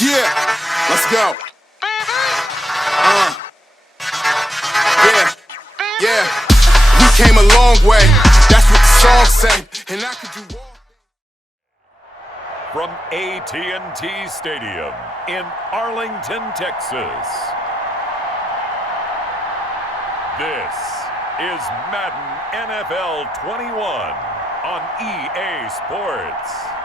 Yeah, let's go. Yeah. We came a long way. That's what the song say. And I could do all. From AT&T Stadium in Arlington, Texas. This is Madden NFL 21 on EA Sports.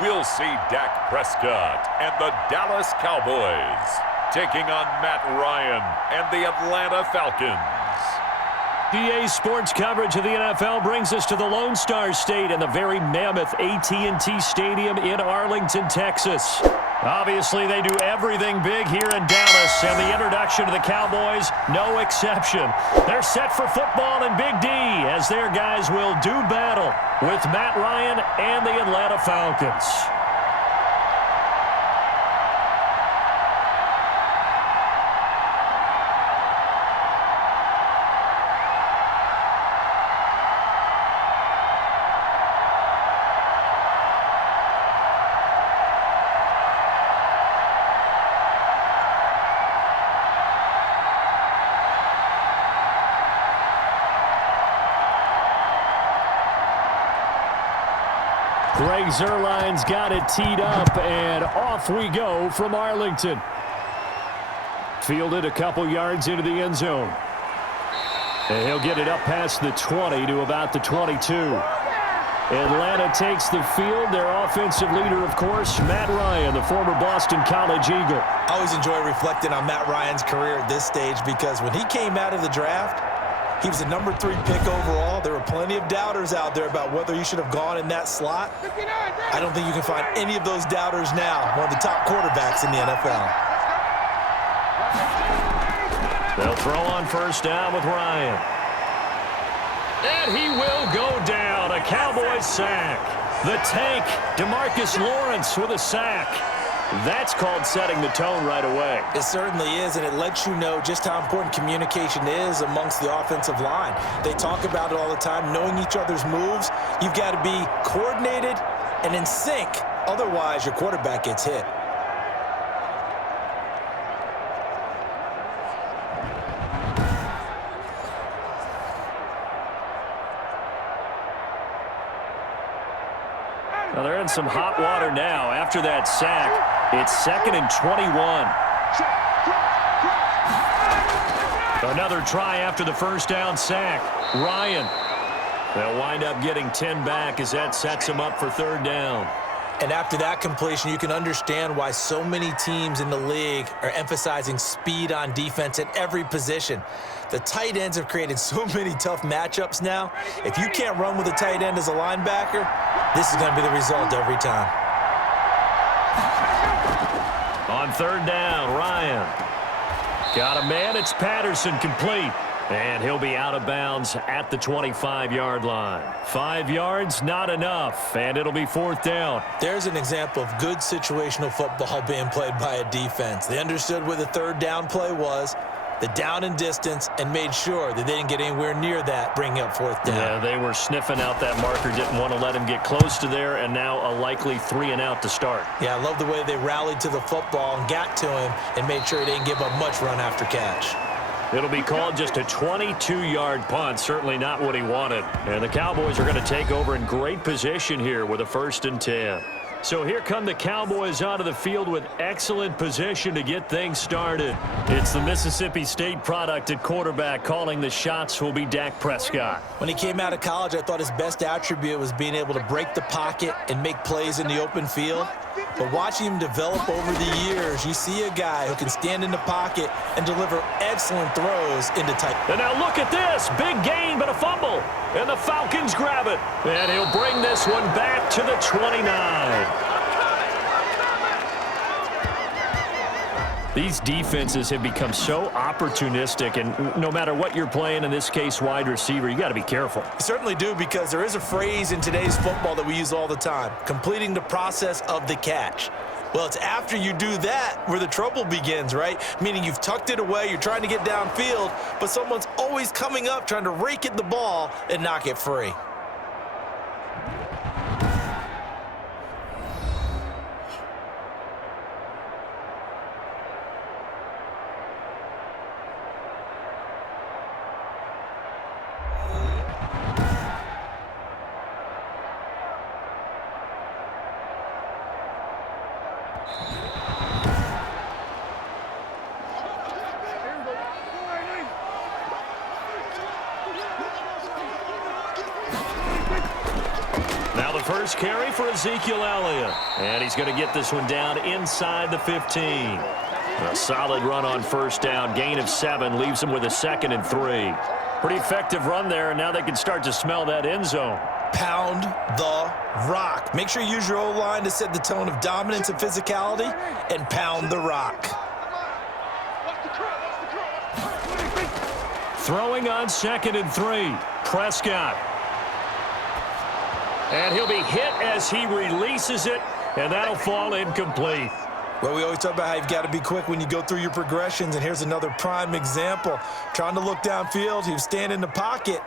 We'll see Dak Prescott and the Dallas Cowboys taking on Matt Ryan and the Atlanta Falcons. EA Sports coverage of the NFL brings us to the Lone Star State and the very mammoth AT&T Stadium in Arlington, Texas. Obviously, they do everything big here in Dallas, and the introduction of the Cowboys, no exception. They're set for football in Big D, as their guys will do battle with Matt Ryan and the Atlanta Falcons. Greg Zuerlein's got it teed up, and off we go from Arlington. Fielded a couple yards into the end zone. And he'll get it up past the 20 to about the 22. Atlanta takes the field. Their offensive leader, of course, Matt Ryan, the former Boston College Eagle. I always enjoy reflecting on Matt Ryan's career at this stage because when he came out of the draft, he was the number 3 pick overall. There were plenty of doubters out there about whether he should have gone in that slot. I don't think you can find any of those doubters now. One of the top quarterbacks in the NFL. They'll throw on first down with Ryan. And he will go down. A Cowboys sack. The tank, DeMarcus Lawrence with a sack. That's called setting the tone right away. It certainly is, and it lets you know just how important communication is amongst the offensive line. They talk about it all the time, knowing each other's moves. You've got to be coordinated and in sync. Otherwise, your quarterback gets hit. Well, they're in some hot water now. After that sack, it's 2nd and 21. Another try after the first down sack. Ryan. They'll wind up getting 10 back as that sets them up for 3rd down. And after that completion, you can understand why so many teams in the league are emphasizing speed on defense at every position. The tight ends have created so many tough matchups now. If you can't run with a tight end as a linebacker, this is going to be the result every time. On 3rd down, Ryan. Got a man. It's Patterson complete. And he'll be out of bounds at the 25-yard line. 5 yards, not enough, and it'll be 4th down. There's an example of good situational football being played by a defense. They understood where the 3rd down play was, the down and distance, and made sure that they didn't get anywhere near that, bringing up 4th down. Yeah, they were sniffing out that marker, didn't want to let him get close to there, and now a likely 3 and out to start. Yeah, I love the way they rallied to the football and got to him and made sure he didn't give up much run after catch. It'll be called just a 22-yard punt, certainly not what he wanted. And the Cowboys are going to take over in great position here with a 1st and 10. So here come the Cowboys onto the field with excellent position to get things started. It's the Mississippi State product at quarterback. Calling the shots will be Dak Prescott. When he came out of college, I thought his best attribute was being able to break the pocket and make plays in the open field. But watching him develop over the years, you see a guy who can stand in the pocket and deliver excellent throws into tight. And now look at this. Big gain, but a fumble. And the Falcons grab it. And he'll bring this one back to the 29. These defenses have become so opportunistic, and no matter what you're playing, in this case wide receiver, you got to be careful. You certainly do, because there is a phrase in today's football that we use all the time: completing the process of the catch. Well, it's after you do that where the trouble begins, right? Meaning you've tucked it away, you're trying to get downfield, but someone's always coming up trying to rake at the ball and knock it free. First carry for Ezekiel Elliott, and he's going to get this one down inside the 15. A solid run on first down, gain of 7, leaves him with a 2nd and 3. Pretty effective run there, and now they can start to smell that end zone. Pound the rock. Make sure you use your O-line to set the tone of dominance and physicality, and pound the rock. Throwing on 2nd and 3, Prescott. And he'll be hit as he releases it, and that'll fall incomplete. Well, we always talk about how you've got to be quick when you go through your progressions, and here's another prime example. Trying to look downfield, he was standing in the pocket,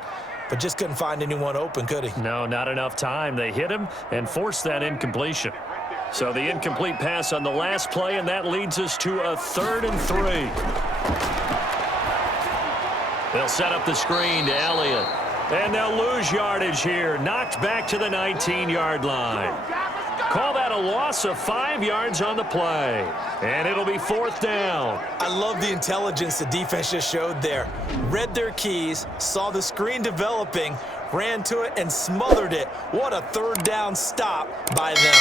but just couldn't find anyone open, could he? No, not enough time. They hit him and forced that incompletion. So the incomplete pass on the last play, and that leads us to a 3rd and 3. They'll set up the screen to Elliott. And they'll lose yardage here. Knocked back to the 19-yard line. Call that a loss of 5 yards on the play. And it'll be 4th down. I love the intelligence the defense just showed there. Read their keys, saw the screen developing, ran to it, and smothered it. What a 3rd down stop by them.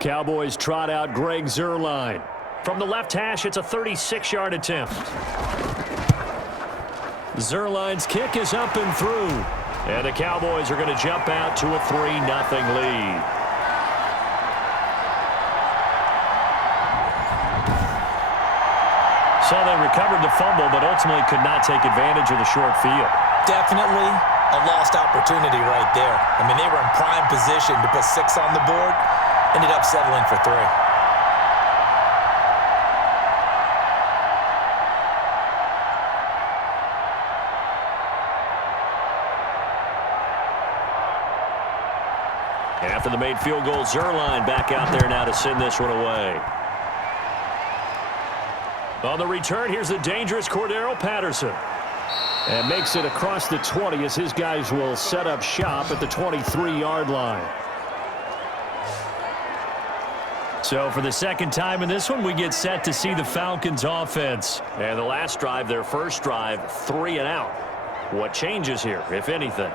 Cowboys trot out Greg Zuerlein. From the left hash, it's a 36-yard attempt. Zuerlein's kick is up and through. And the Cowboys are going to jump out to a 3-0 lead. So they recovered the fumble, but ultimately could not take advantage of the short field. Definitely a lost opportunity right there. I mean, they were in prime position to put 6 on the board. Ended up settling for 3. After the made field goal, Zuerlein back out there now to send this one away. On the return, here's the dangerous Cordero Patterson. And makes it across the 20 as his guys will set up shop at the 23-yard line. So for the 2nd time in this one, we get set to see the Falcons offense. And the last drive, their first drive, 3 and out. What changes here, if anything?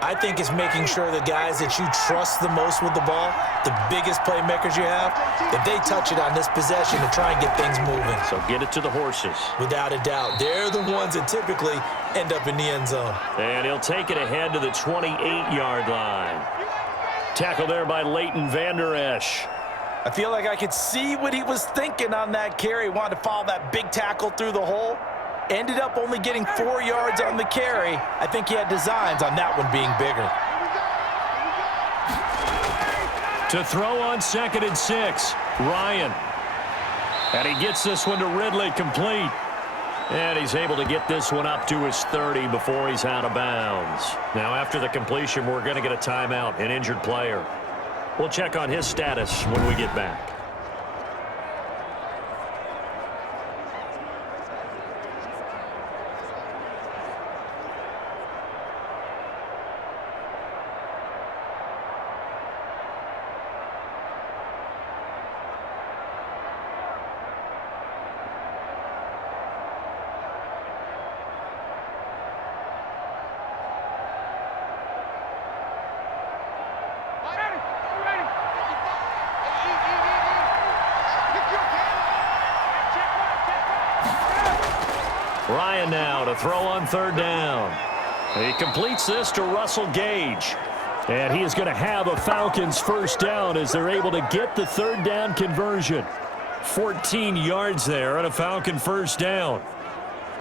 I think it's making sure the guys that you trust the most with the ball, the biggest playmakers you have, that they touch it on this possession to try and get things moving. So get it to the horses. Without a doubt. They're the ones that typically end up in the end zone. And he'll take it ahead to the 28-yard line. Tackle there by Leighton Vander Esch. I feel like I could see what he was thinking on that carry. Wanted to follow that big tackle through the hole. Ended up only getting 4 yards on the carry. I think he had designs on that one being bigger. To throw on 2nd and 6, Ryan. And he gets this one to Ridley complete. And he's able to get this one up to his 30 before he's out of bounds. Now after the completion, we're going to get a timeout, an injured player. We'll check on his status when we get back. Ryan now to throw on 3rd down. He completes this to Russell Gage. And he is going to have a Falcons first down as they're able to get the third down conversion. 14 yards there on a Falcon first down.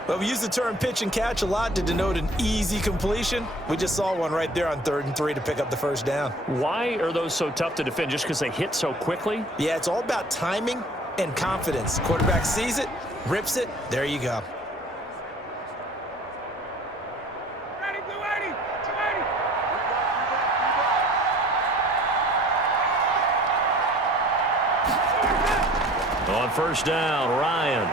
Well, we use the term pitch and catch a lot to denote an easy completion. We just saw one right there on 3rd and 3 to pick up the first down. Why are those so tough to defend? Just because they hit so quickly? Yeah, it's all about timing and confidence. Quarterback sees it, rips it, there you go. On first down, Ryan.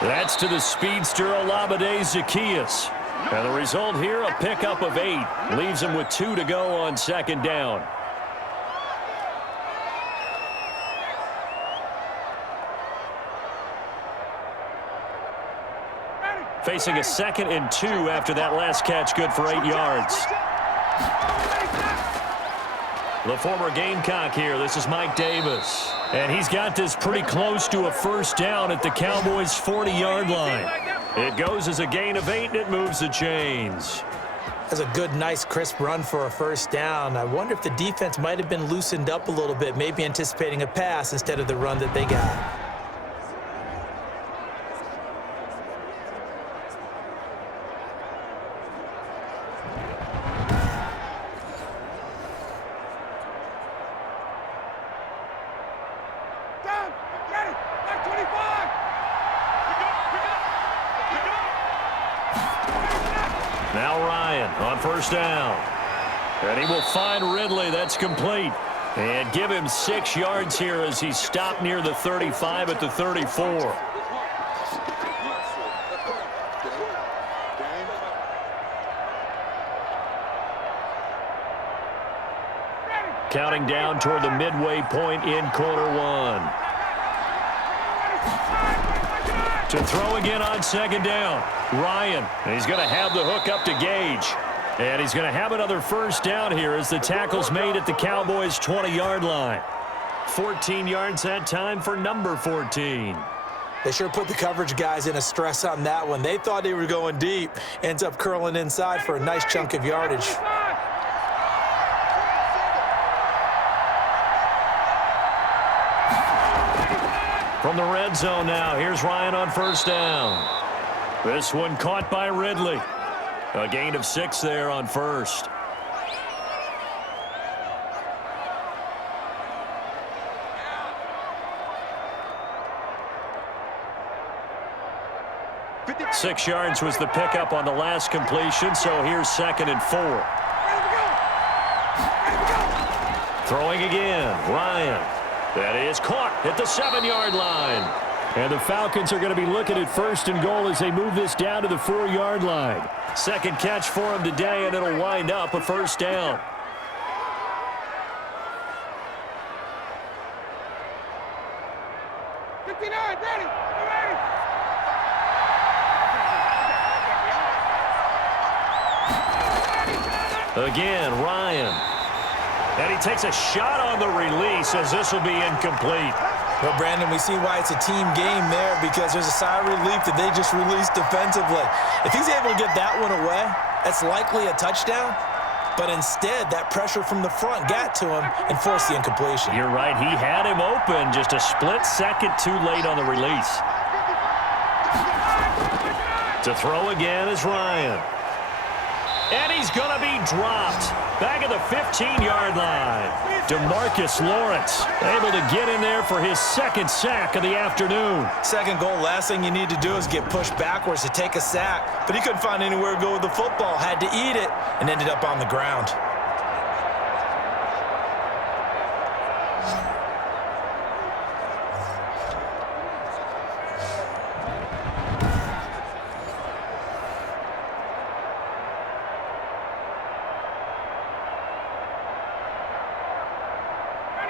That's to the speedster Olabode Zaccheaus. And the result here, a pickup of 8. Leaves him with 2 to go on second down. Facing a 2nd and 2 after that last catch, good for 8 yards. The former Gamecock here. This is Mike Davis. And he's got this pretty close to a first down at the Cowboys' 40-yard line. It goes as a gain of 8, and it moves the chains. That's a good, nice, crisp run for a first down. I wonder if the defense might have been loosened up a little bit, maybe anticipating a pass instead of the run that they got. Now Ryan on first down. And he will find Ridley. That's complete. And give him 6 yards here as he stopped near the 35 at the 34. Counting down toward the midway point in quarter 1. To throw again on second down. Ryan, and he's going to have the hook up to Gage. And he's going to have another first down here as the tackle's made at the Cowboys' 20-yard line. 14 yards that time for number 14. They sure put the coverage guys in a stress on that one. They thought they were going deep. Ends up curling inside for a nice chunk of yardage. From the red zone now, here's Ryan on first down. This one caught by Ridley. A gain of 6 there on first. Six yards was the pickup on the last completion, so here's 2nd and 4. Throwing again, Ryan. That is caught at the 7-yard line. And the Falcons are going to be looking at 1st and goal as they move this down to the 4-yard line. Second catch for him today, and it'll wind up a first down. Again, Ryan. And he takes a shot on the release as this will be incomplete. Well, Brandon, we see why it's a team game there because there's a sigh of relief that they just released defensively. If he's able to get that one away, that's likely a touchdown. But instead, that pressure from the front got to him and forced the incompletion. You're right. He had him open, just a split second too late on the release. To throw again is Ryan. And he's going to be dropped. Back at the 15-yard line. DeMarcus Lawrence able to get in there for his 2nd sack of the afternoon. Second goal, last thing you need to do is get pushed backwards to take a sack. But he couldn't find anywhere to go with the football. Had to eat it and ended up on the ground.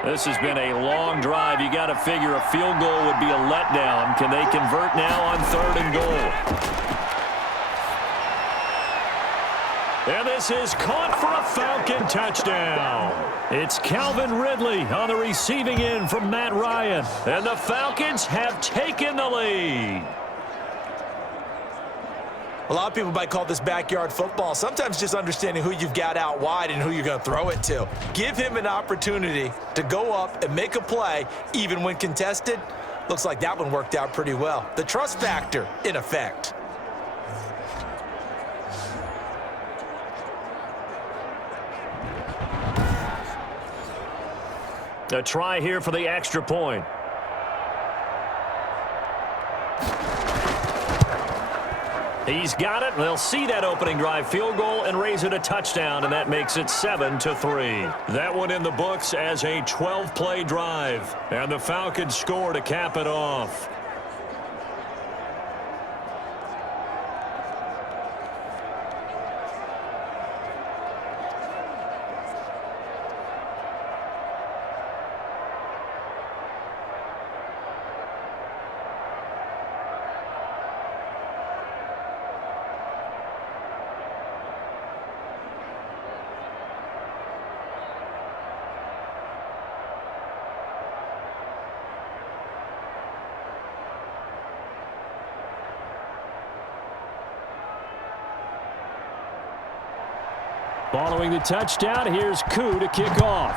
This has been a long drive. You got to figure a field goal would be a letdown. Can they convert now on 3rd and goal? And this is caught for a Falcon touchdown. It's Calvin Ridley on the receiving end from Matt Ryan. And the Falcons have taken the lead. A lot of people might call this backyard football. Sometimes just understanding who you've got out wide and who you're going to throw it to. Give him an opportunity to go up and make a play, even when contested. Looks like that one worked out pretty well. The trust factor in effect. A try here for the extra point. He's got it. They'll see that opening drive field goal and raise it a touchdown, and that makes it 7-3. That one in the books as a 12-play drive, and the Falcons score to cap it off. Following the touchdown, here's Koo to kick off.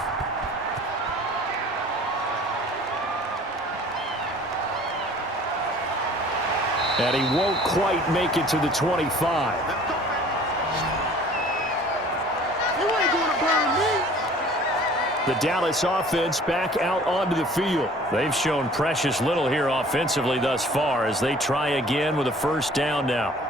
And he won't quite make it to the 25. The Dallas offense back out onto the field. They've shown precious little here offensively thus far as they try again with a first down now.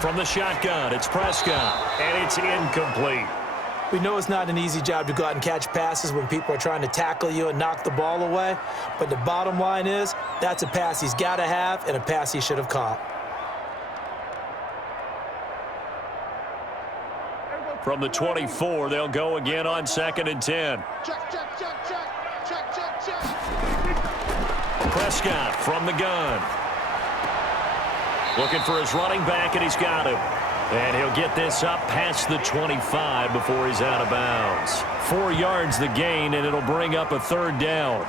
From the shotgun, it's Prescott, and it's incomplete. We know it's not an easy job to go out and catch passes when people are trying to tackle you and knock the ball away, but the bottom line is that's a pass he's got to have and a pass he should have caught. From the 24, they'll go again on 2nd and 10. Prescott from the gun. Looking for his running back, and he's got him. And he'll get this up past the 25 before he's out of bounds. 4 yards the gain, and it'll bring up a third down.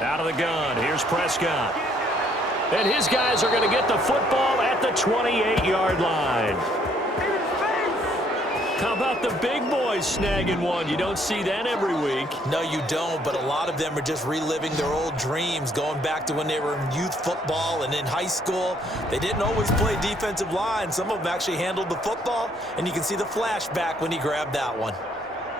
Out of the gun, here's Prescott. And his guys are going to get the football at the 28-yard line. How about the big boys snagging one? You don't see that every week. No, you don't, but a lot of them are just reliving their old dreams, going back to when they were in youth football and in high school. They didn't always play defensive line. Some of them actually handled the football, and you can see the flashback when he grabbed that one.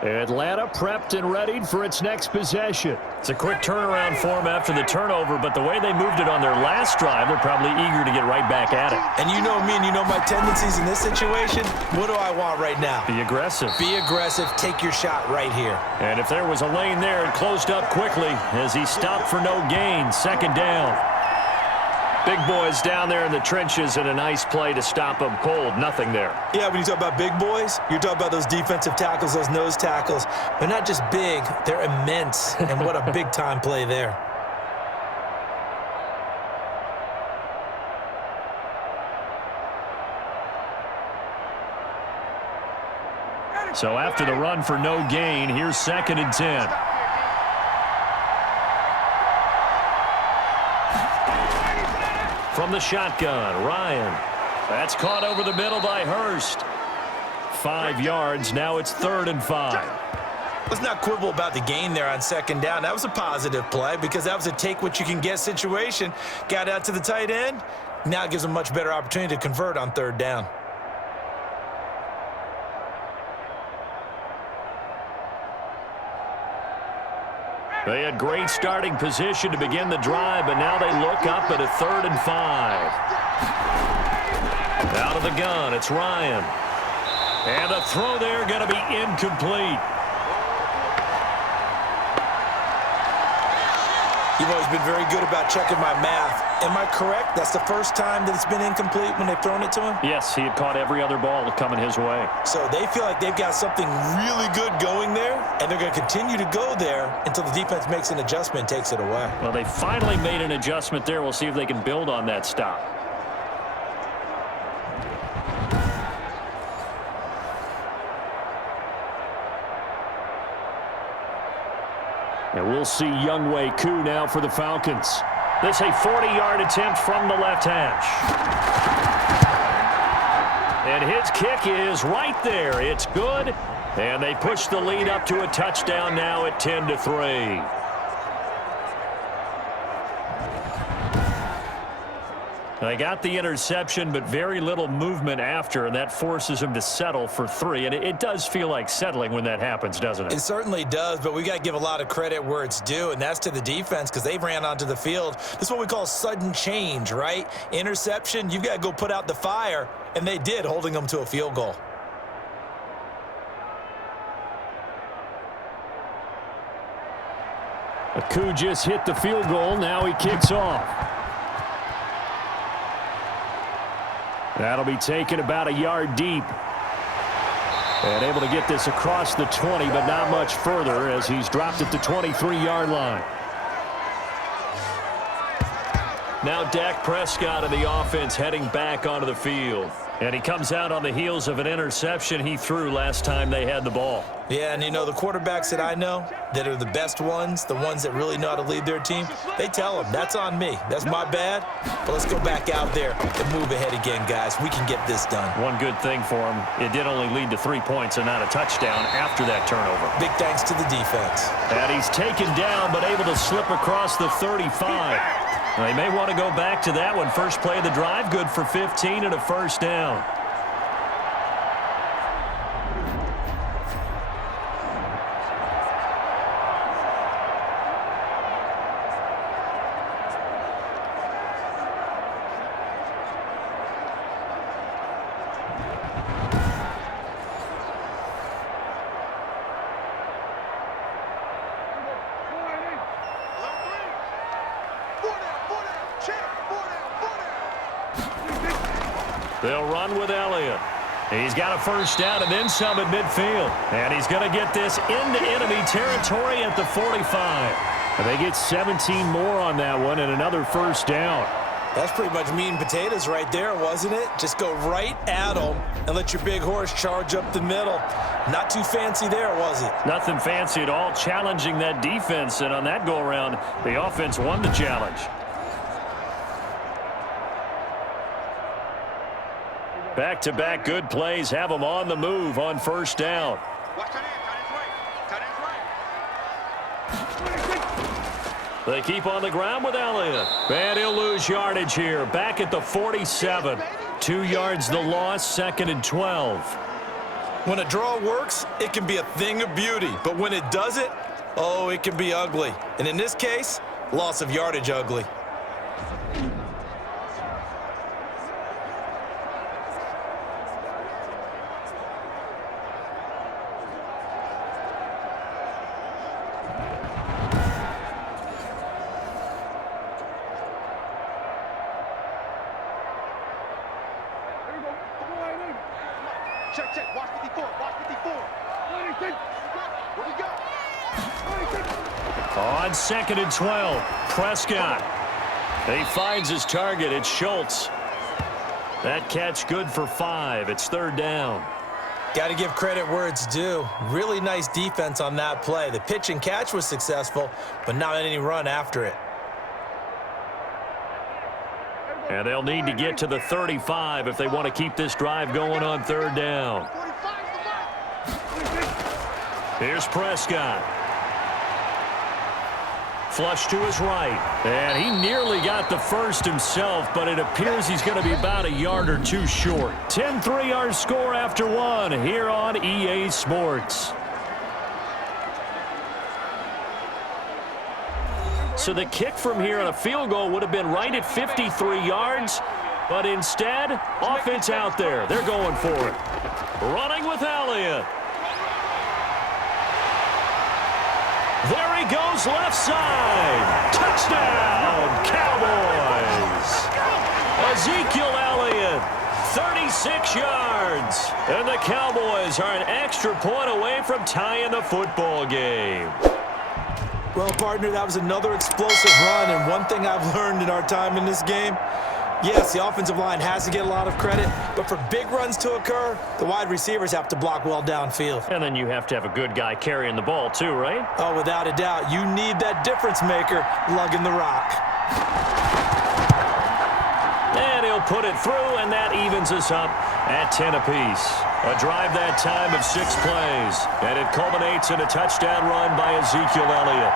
Atlanta prepped and readied for its next possession. It's a quick turnaround for them after the turnover, but the way they moved it on their last drive, they're probably eager to get right back at it. And you know me and you know my tendencies in this situation. What do I want right now? Be aggressive. Be aggressive. Take your shot right here. And if there was a lane there, it closed up quickly as he stopped for no gain. 2nd down. Big boys down there in the trenches, and a nice play to stop them cold. Nothing there. Yeah, when you talk about big boys, you're talking about those defensive tackles, those nose tackles. They're not just big, they're immense. And what a big-time play there. So after the run for no gain, here's 2nd and 10. From the shotgun, Ryan. That's caught over the middle by Hurst. 5 yards. Now it's 3rd and 5. Let's not quibble about the gain there on 2nd down. That was a positive play because that was a take-what-you-can-get situation. Got out to the tight end. Now it gives them a much better opportunity to convert on 3rd down. They had great starting position to begin the drive, but now they look up at a 3rd and 5. Out of the gun, it's Ryan. And the throw there going to be incomplete. You've always been very good about checking my math. Am I correct? That's the first time that it's been incomplete when they've thrown it to him? Yes, he had caught every other ball coming his way. So they feel like they've got something really good going there, and they're going to continue to go there until the defense makes an adjustment and takes it away. Well, they finally made an adjustment there. We'll see if they can build on that stop. And we'll see Younghoe Koo now for the Falcons. This a 40-yard attempt from the left hash. And his kick is right there. It's good. And they push the lead up to a touchdown now at 10-3. They got the interception, but very little movement after, and that forces him to settle for 3. And it does feel like settling when that happens, doesn't it? It certainly does, but we got to give a lot of credit where it's due, and that's to the defense because they ran onto the field. This is what we call sudden change, right? Interception, you've got to go put out the fire, and they did, holding them to a field goal. Koo just hit the field goal. Now he kicks off. That'll be taken about a yard deep. And able to get this across the 20, but not much further as he's dropped at the 23-yard line. Now Dak Prescott and the offense heading back onto the field. And he comes out on the heels of an interception he threw last time they had the ball. Yeah, and you know, the quarterbacks that I know that are the best ones, the ones that really know how to lead their team, they tell them, that's on me. That's my bad. But let's go back out there and move ahead again, guys. We can get this done. One good thing for him, it did only lead to 3 points and not a touchdown after that turnover. Big thanks to the defense. And he's taken down, but able to slip across the 35. They may want to go back to that one. First play of the drive, good for 15 and a first down. They'll run with Elliott. He's got a first down and then some at midfield. And he's going to get this into enemy territory at the 45. And they get 17 more on that one and another first down. That's pretty much meat and potatoes right there, wasn't it? Just go right at them and let your big horse charge up the middle. Not too fancy there, was it? Nothing fancy at all, challenging that defense. And on that go-around, the offense won the challenge. Back-to-back good plays have them on the move on first down. They keep on the ground with Elliott. And he'll lose yardage here. Back at the 47. 2 yards the loss, 2nd and 12. When a draw works, it can be a thing of beauty. But when it doesn't, oh, it can be ugly. And in this case, loss of yardage ugly. Check. Watch 54. Watch 54. Where we go? On 2nd and 12, Prescott. He finds his target. It's Schultz. That catch good for 5. It's 3rd down. Got to give credit where it's due. Really nice defense on that play. The pitch and catch was successful, but not any run after it. And they'll need to get to the 35 if they want to keep this drive going on 3rd down. Here's Prescott. Flush to his right. And he nearly got the first himself, but it appears he's going to be about a yard or 2 short. 10-3 our score after 1 here on EA Sports. So the kick from here on a field goal would have been right at 53 yards, but instead, offense out there. They're going for it. Running with Elliott. There he goes, left side. Touchdown, Cowboys. Ezekiel Elliott, 36 yards. And the Cowboys are an extra point away from tying the football game. Well, partner, that was another explosive run, and one thing I've learned in our time in this game, yes, the offensive line has to get a lot of credit, but for big runs to occur, the wide receivers have to block well downfield. And then you have to have a good guy carrying the ball too, right? Oh, without a doubt. You need that difference maker lugging the rock. And he'll put it through, and that evens us up at 10 apiece. A drive that time of 6 plays, and it culminates in a touchdown run by Ezekiel Elliott.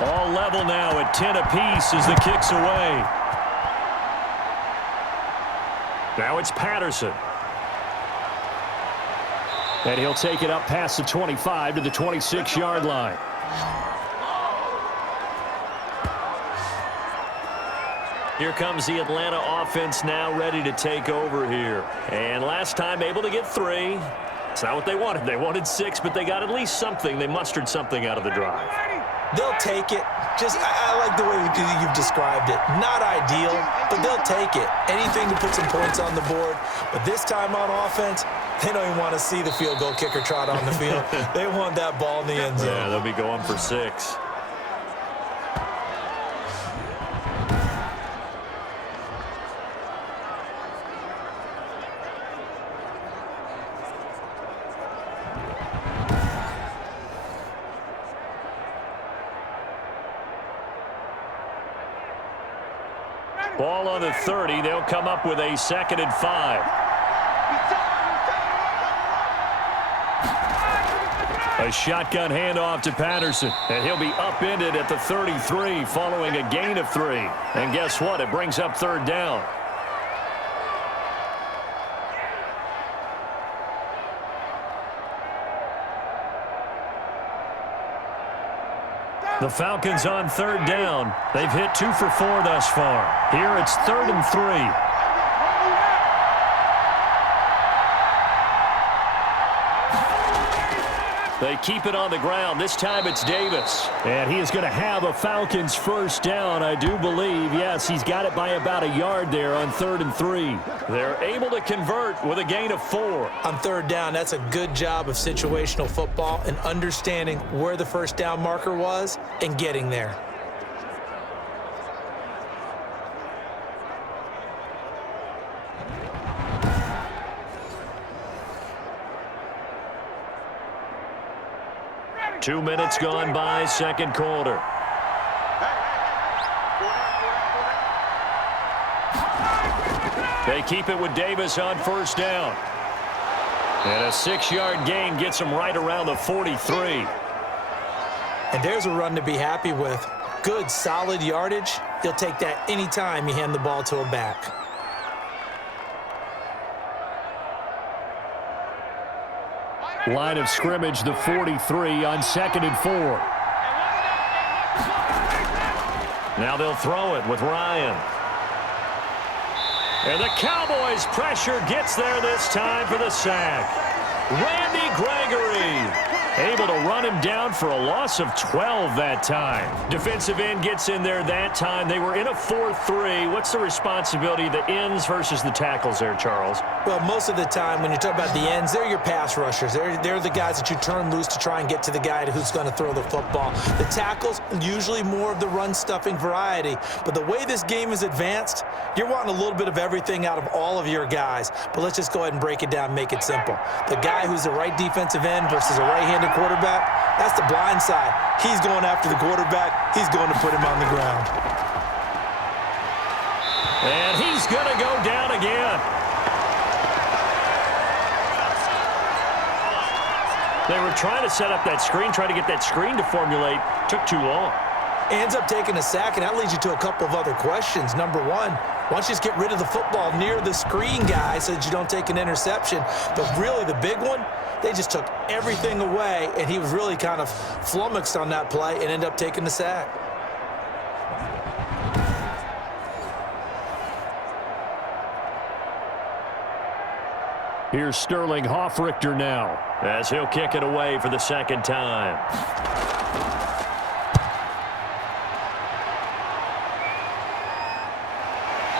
All level now at 10 apiece as the kick's away. Now it's Patterson. And he'll take it up past the 25 to the 26-yard line. Here comes the Atlanta offense now ready to take over here. And last time able to get 3. It's not what they wanted. They wanted 6, but they got at least something. They mustered something out of the drive. They'll take it. I like the way you've described it. Not ideal, but they'll take it. Anything to put some points on the board. But this time on offense, they don't even want to see the field goal kicker trot on the field. They want that ball in the end zone. Yeah, they'll be going for 6. Ball on the 30. They'll come up with a 2nd and 5. A shotgun handoff to Patterson, and he'll be upended at the 33 following a gain of 3. And guess what? It brings up 3rd down. The Falcons on 3rd down. They've hit 2 for 4 thus far. Here it's 3rd and 3. They keep it on the ground. This time it's Davis. And he is going to have a Falcons 1st down, I do believe. Yes, he's got it by about a yard there on 3rd and 3. They're able to convert with a gain of 4. On 3rd down, that's a good job of situational football and understanding where the 1st down marker was and getting there. Two minutes gone by, 2nd quarter. They keep it with Davis on 1st down. And a 6-yard gain gets them right around the 43. And there's a run to be happy with. Good, solid yardage. You'll take that anytime you hand the ball to a back. Line of scrimmage, the 43 on 2nd and 4. Now they'll throw it with Ryan. And the Cowboys' pressure gets there this time for the sack. Randy Gregory able to run him down for a loss of 12 that time. Defensive end gets in there that time. They were in a 4-3. What's the responsibility of the ends versus the tackles there, Charles? Well, most of the time when you talk about the ends, they're your pass rushers. They're the guys that you turn loose to try and get to the guy who's going to throw the football. The tackles, usually more of the run-stuffing variety. But the way this game is advanced, you're wanting a little bit of everything out of all of your guys. But let's just go ahead and break it down and make it simple. The guy who's the right defensive end versus a right-handed quarterback, that's the blind side. He's going after the quarterback. He's going to put him on the ground. And he's going to go down again. They were trying to set up that screen, trying to get that screen to formulate. Took too long. Ends up taking a sack, and that leads you to a couple of other questions. Number one, why don't you just get rid of the football near the screen guy so that you don't take an interception? But really the big one, they just took everything away, and he was really kind of flummoxed on that play and ended up taking the sack. Here's Sterling Hoffrichter now, as he'll kick it away for the second time.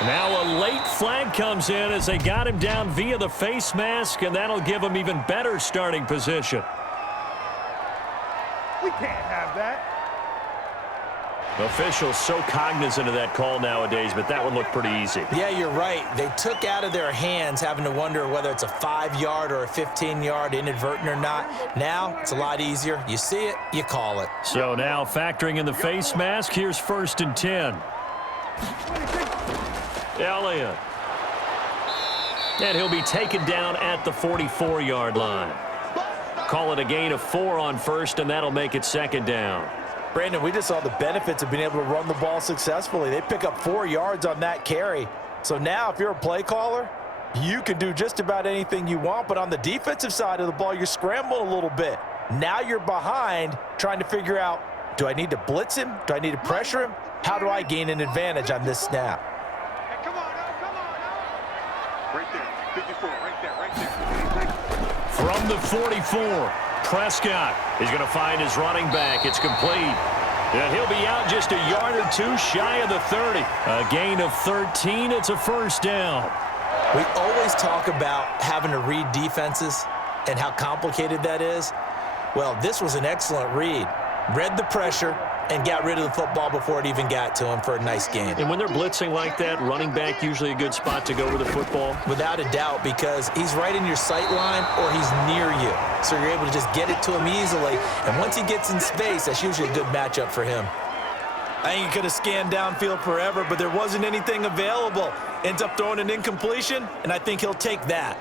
Now a late flag comes in as they got him down via the face mask, and that'll give him even better starting position. We can't have that. Officials so cognizant of that call nowadays, but that one looked pretty easy. Yeah, you're right. They took out of their hands having to wonder whether it's a 5-yard or a 15-yard inadvertent or not. Now it's a lot easier. You see it, you call it. So now factoring in the face mask, here's 1st and 10. Elliott. And he'll be taken down at the 44-yard line. Call it a gain of 4 on 1st, and that'll make it 2nd down. Brandon, we just saw the benefits of being able to run the ball successfully. They pick up 4 yards on that carry. So now if you're a play caller, you can do just about anything you want. But on the defensive side of the ball, you're scrambling a little bit. Now you're behind trying to figure out, do I need to blitz him? Do I need to pressure him? How do I gain an advantage on this snap? Hey, come on, now, come on, now. Right there, 54, right there. From the 44, Prescott is going to find his running back. It's complete. And he'll be out just a yard or 2 shy of the 30. A gain of 13. It's a 1st down. We always talk about having to read defenses and how complicated that is. Well, this was an excellent read. Read the pressure and got rid of the football before it even got to him for a nice gain. And when they're blitzing like that, running back usually a good spot to go with the football? Without a doubt, because he's right in your sight line or he's near you. So you're able to just get it to him easily. And once he gets in space, that's usually a good matchup for him. I think he could have scanned downfield forever, but there wasn't anything available. Ends up throwing an incompletion, and I think he'll take that.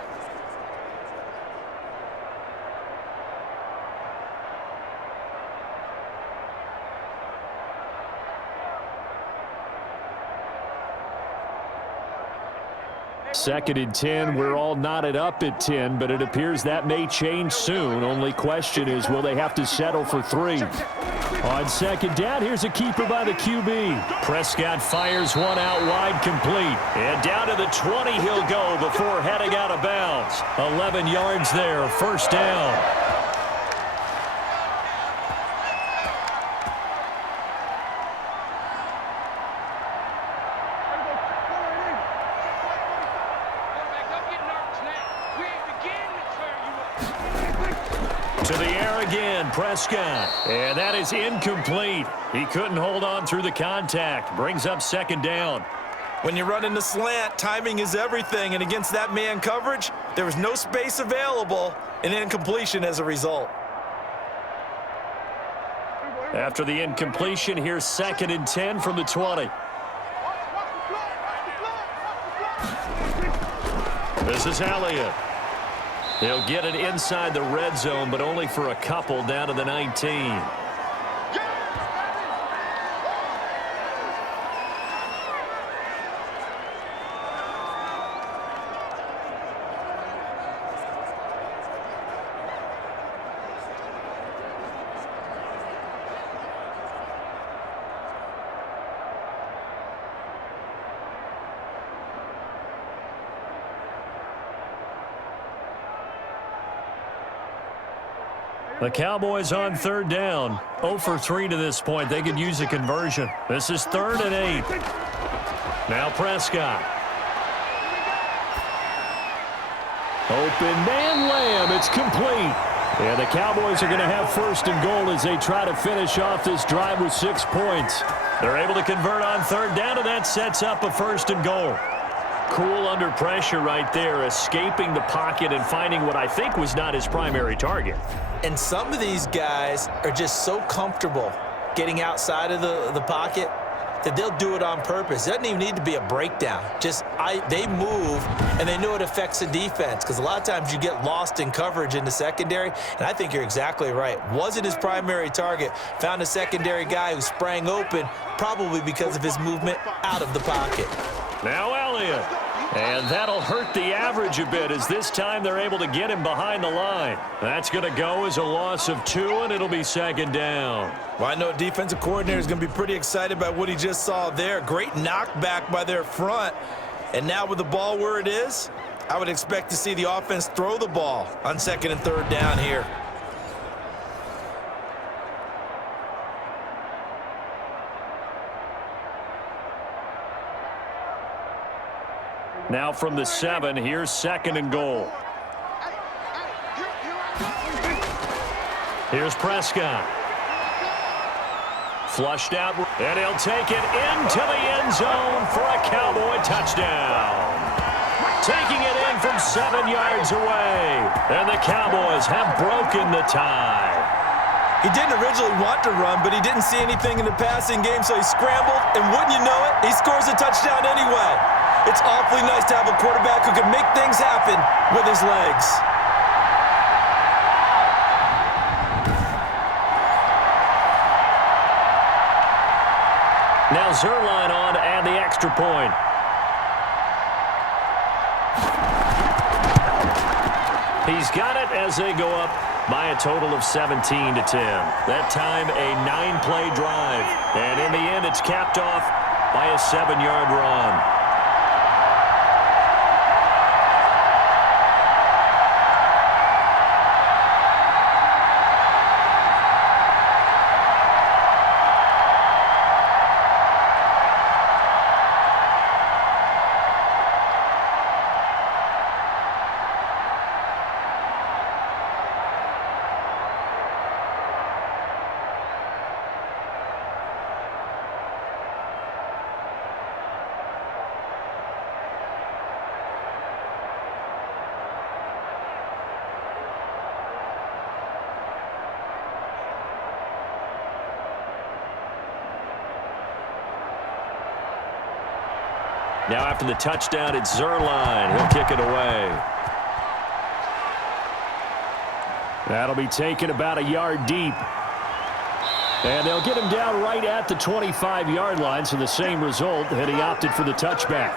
Second and 10, we're all knotted up at 10, but it appears that may change soon. Only question is, will they have to settle for 3? On 2nd down, here's a keeper by the QB. Prescott fires one out wide, complete. And down to the 20 he'll go before heading out of bounds. 11 yards there, 1st down. To the air again, Prescott. And that is incomplete. He couldn't hold on through the contact. Brings up 2nd down. When you're running the slant, timing is everything. And against that man coverage, there was no space available, and incompletion as a result. After the incompletion, here's 2nd and 10 from the 20. This is Elliott. They'll get it inside the red zone, but only for a couple down to the 19. The Cowboys on 3rd down. 0 for 3 to this point. They could use a conversion. This is 3rd and 8. Now Prescott. Open man Lamb. It's complete. And the Cowboys are going to have 1st and goal as they try to finish off this drive with 6 points. They're able to convert on 3rd down, and that sets up a 1st and goal. Cool under pressure right there, escaping the pocket and finding what I think was not his primary target. And some of these guys are just so comfortable getting outside of the pocket that they'll do it on purpose. It doesn't even need to be a breakdown. They move, and they know it affects the defense, because a lot of times you get lost in coverage in the secondary, and I think you're exactly right. Wasn't his primary target. Found a secondary guy who sprang open, probably because of his movement out of the pocket. Now Elliott. And that'll hurt the average a bit, as this time they're able to get him behind the line. That's going to go as a loss of 2, and it'll be second down. Well, I know defensive coordinator is going to be pretty excited by what he just saw there. Great knockback by their front. And now with the ball where it is, I would expect to see the offense throw the ball on 2nd and 3rd down here. Now from the 7, here's 2nd and goal. Here's Prescott. Flushed out, and he'll take it into the end zone for a Cowboy touchdown. Taking it in from 7 yards away, and the Cowboys have broken the tie. He didn't originally want to run, but he didn't see anything in the passing game, so he scrambled, and wouldn't you know it, he scores a touchdown anyway. It's awfully nice to have a quarterback who can make things happen with his legs. Now Zerline on to add the extra point. He's got it as they go up by a total of 17-10. That time a 9-play drive. And in the end, it's capped off by a 7-yard run. Now after the touchdown, it's Zerline. He'll kick it away. That'll be taken about a yard deep. And they'll get him down right at the 25-yard line, so the same result, and he opted for the touchback.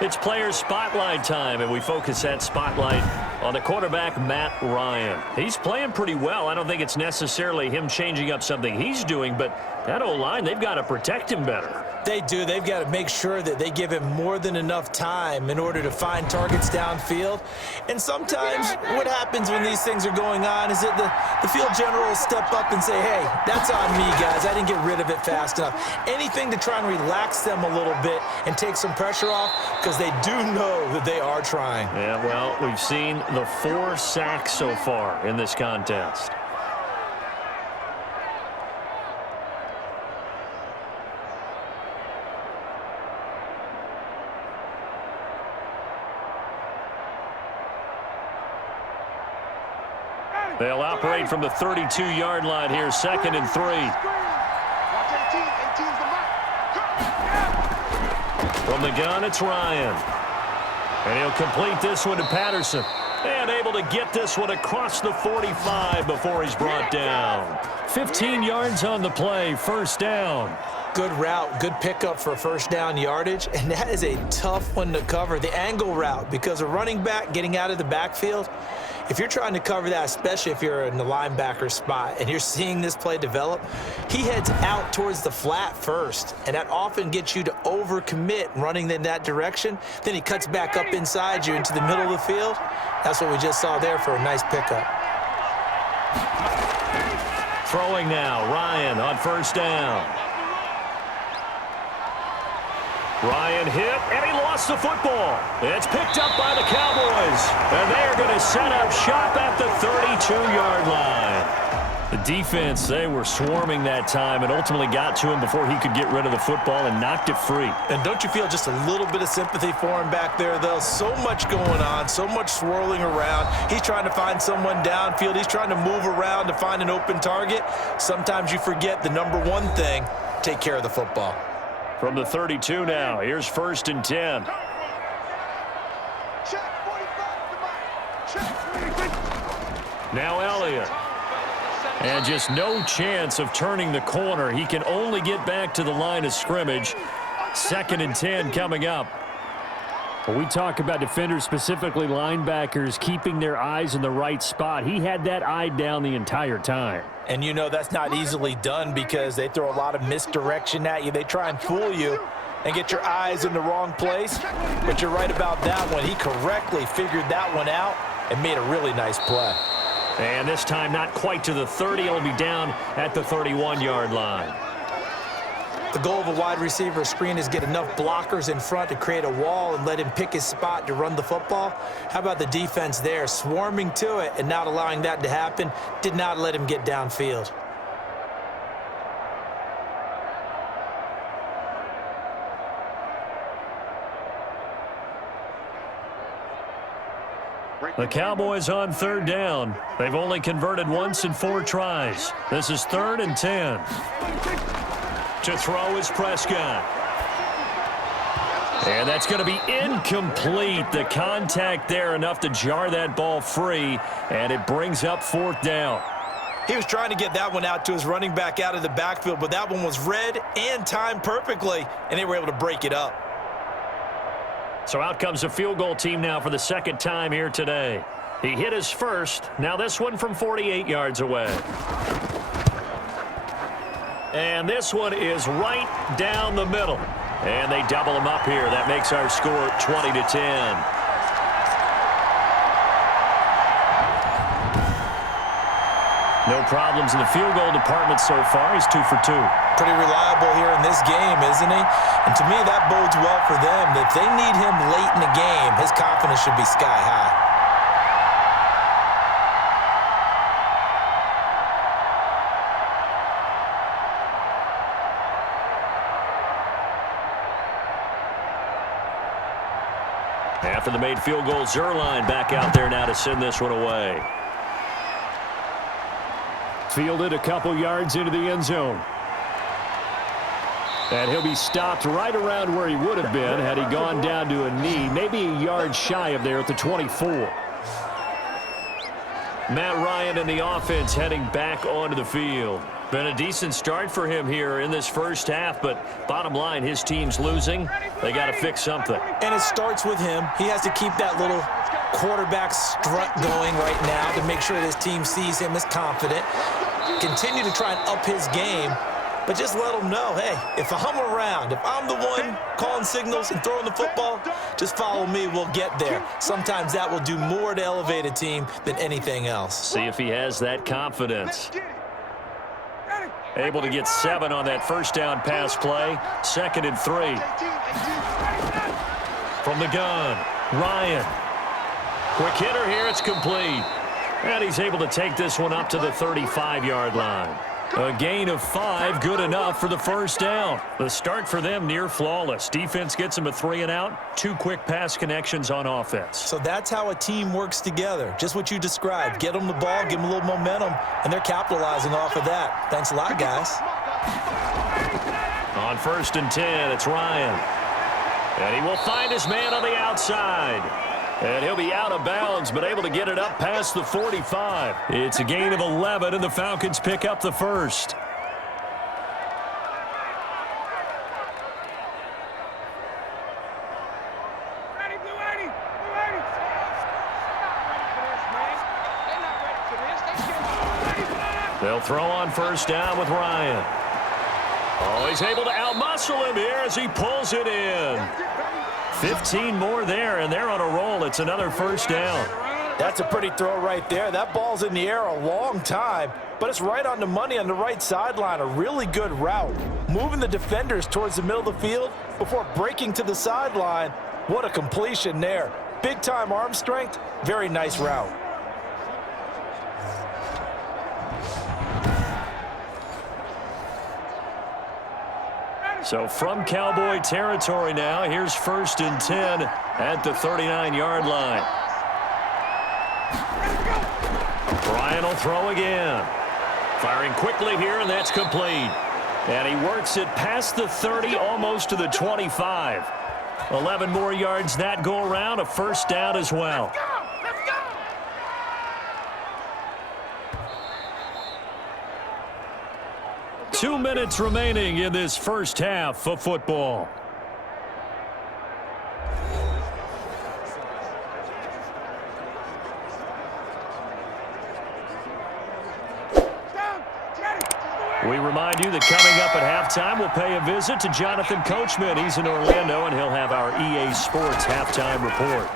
It's player spotlight time, and we focus that spotlight on the quarterback, Matt Ryan. He's playing pretty well. I don't think it's necessarily him changing up something he's doing, but that O-line, they've got to protect him better. They do. They've got to make sure that they give him more than enough time in order to find targets downfield. And sometimes what happens when these things are going on is that the field general will step up and say, hey, that's on me, guys. I didn't get rid of it fast enough. Anything to try and relax them a little bit and take some pressure off, because they do know that they are trying. Yeah, well, we've seen the 4 sacks so far in this contest. They'll operate from the 32-yard line here, 2nd and 3. From the gun, it's Ryan. And he'll complete this one to Patterson. And able to get this one across the 45 before he's brought down. 15 yards on the play, 1st down. Good route, good pickup for first down yardage, and that is a tough one to cover, the angle route, because a running back getting out of the backfield, if you're trying to cover that, especially if you're in the linebacker spot and you're seeing this play develop, he heads out towards the flat first, and that often gets you to overcommit running in that direction. Then he cuts back up inside you into the middle of the field. That's what we just saw there for a nice pickup. Throwing now, Ryan on 1st down. Ryan hit, and he lost the football. It's picked up by the Cowboys, and they're going to set up shop at the 32-yard line. The defense, they were swarming that time and ultimately got to him before he could get rid of the football and knocked it free. And don't you feel just a little bit of sympathy for him back there, though? So much going on, so much swirling around. He's trying to find someone downfield. He's trying to move around to find an open target. Sometimes you forget the number one thing, take care of the football. From the 32 now, here's 1st and 10. Check 45 to Mike. Check. Now Elliott. And just no chance of turning the corner. He can only get back to the line of scrimmage. 2nd and 10 coming up. When we talk about defenders, specifically linebackers, keeping their eyes in the right spot, he had that eye down the entire time. And you know that's not easily done because they throw a lot of misdirection at you. They try and fool you and get your eyes in the wrong place. But you're right about that one. He correctly figured that one out and made a really nice play. And this time not quite to the 30. It'll be down at the 31-yard line. The goal of a wide receiver screen is get enough blockers in front to create a wall and let him pick his spot to run the football. How about the defense there, swarming to it and not allowing that to happen? Did not let him get downfield. The Cowboys on 3rd down. They've only converted once in 4 tries. This is 3rd and 10. To throw is Prescott. And that's going to be incomplete. The contact there enough to jar that ball free, and it brings up 4th down. He was trying to get that one out to his running back out of the backfield, but that one was read and timed perfectly, and they were able to break it up. So out comes the field goal team now for the 2nd time here today. He hit his first. Now this one from 48 yards away. And this one is right down the middle. And they double him up here. That makes our score 20-10. No problems in the field goal department so far. He's 2 for 2. Pretty reliable here in this game, isn't he? And to me, that bodes well for them. If they need him late in the game, his confidence should be sky high. After the made field goal, Zerline back out there now to send this one away. Fielded a couple yards into the end zone. And he'll be stopped right around where he would have been had he gone down to a knee, maybe a yard shy of there at the 24. Matt Ryan and the offense heading back onto the field. Been a decent start for him here in this first half, but bottom line, his team's losing. They got to fix something. And it starts with him. He has to keep that little quarterback strut going right now to make sure that his team sees him as confident. Continue to try and up his game, but just let him know, hey, if I'm around, if I'm the one calling signals and throwing the football, just follow me, we'll get there. Sometimes that will do more to elevate a team than anything else. See if he has that confidence. Able to get 7 on that first down pass play. 2nd and 3. From the gun, Ryan. Quick hitter here, it's complete. And he's able to take this one up to the 35-yard line. A gain of 5, good enough for the first down. The start for them near flawless. Defense gets them a 3 and out. 2 quick pass connections on offense. So that's how a team works together. Just what you described. Get them the ball, give them a little momentum, and they're capitalizing off of that. Thanks a lot, guys. On 1st and 10, it's Ryan. And he will find his man on the outside. And he'll be out of bounds, but able to get it up past the 45. It's a gain of 11, and the Falcons pick up the first. They'll throw on first down with Ryan. Oh, he's able to outmuscle him here as he pulls it in. 15 more there, and they're on a roll. It's another first down. That's a pretty throw right there. That ball's in the air a long time, but it's right on the money on the right sideline. A really good route. Moving the defenders towards the middle of the field before breaking to the sideline. What a completion there. Big-time arm strength. Very nice route. So from Cowboy territory now, here's 1st and 10 at the 39-yard line. Ryan will throw again. Firing quickly here, and that's complete. And he works it past the 30, almost to the 25. 11 more yards that go around, a first down as well. Let's go! 2 minutes remaining in this first half of football. We remind you that coming up at halftime, we'll pay a visit to Jonathan Coachman. He's in Orlando, and he'll have our EA Sports halftime report.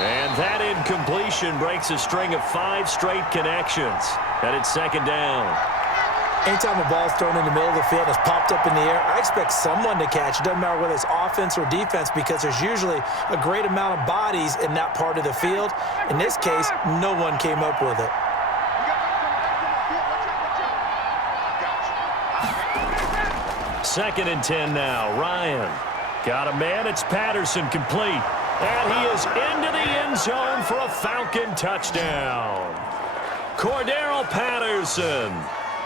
And that incompletion breaks a string of 5 straight connections. And it's second down. Anytime a ball's thrown in the middle of the field and it's popped up in the air, I expect someone to catch. It doesn't matter whether it's offense or defense, because there's usually a great amount of bodies in that part of the field. In this case, no one came up with it. Second and 10 now. Ryan got a man. It's Patterson, complete. And he is into the end zone for a Falcon touchdown. Cordero Patterson,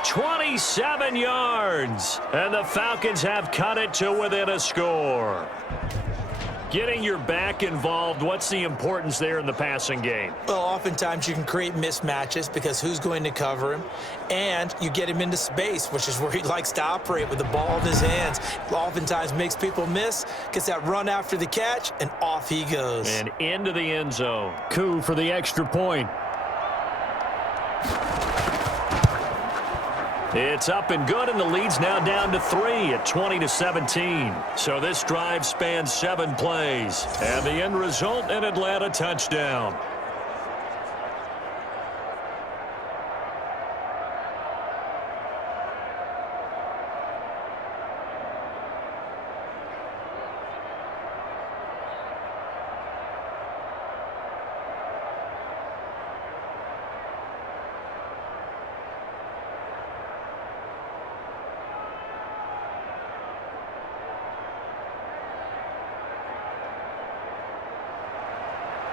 27 yards. And the Falcons have cut it to within a score. Getting your back involved, what's the importance there in the passing game? Well, oftentimes you can create mismatches because who's going to cover him? And you get him into space, which is where he likes to operate with the ball in his hands. Oftentimes makes people miss, gets that run after the catch, and off he goes. And into the end zone. Coup for the extra point. It's up and good, and the lead's now down to 3 at 20-17. So this drive spans 7 plays, and the end result, an Atlanta touchdown.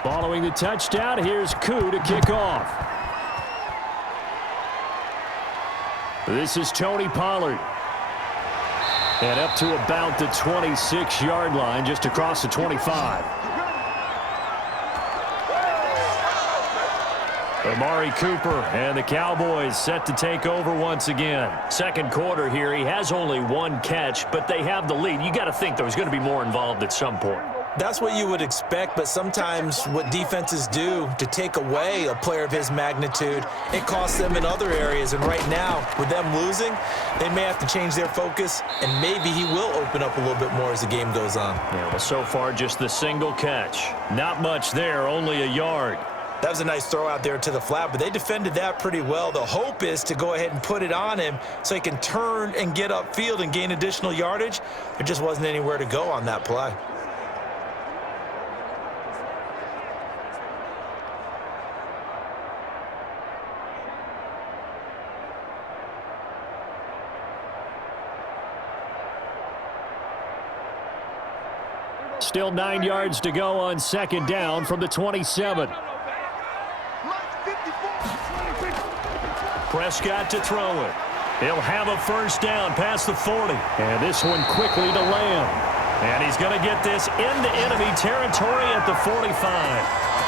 Following the touchdown, here's Koo to kick off. This is Tony Pollard. And up to about the 26-yard line, just across the 25. Amari Cooper and the Cowboys set to take over once again. Second quarter here, he has only 1 catch, but they have the lead. You got to think there's going to be more involved at some point. That's what you would expect, but sometimes what defenses do to take away a player of his magnitude, it costs them in other areas. And right now, with them losing, they may have to change their focus, and maybe he will open up a little bit more as the game goes on. Yeah, well, so far, just the single catch. Not much there, only a yard. That was a nice throw out there to the flat, but they defended that pretty well. The hope is to go ahead and put it on him so he can turn and get upfield and gain additional yardage. There just wasn't anywhere to go on that play. Still 9 yards to go on second down from the 27. Prescott to throw it. He'll have a first down past the 40. And this one quickly to Lamb. And he's going to get this into enemy territory at the 45.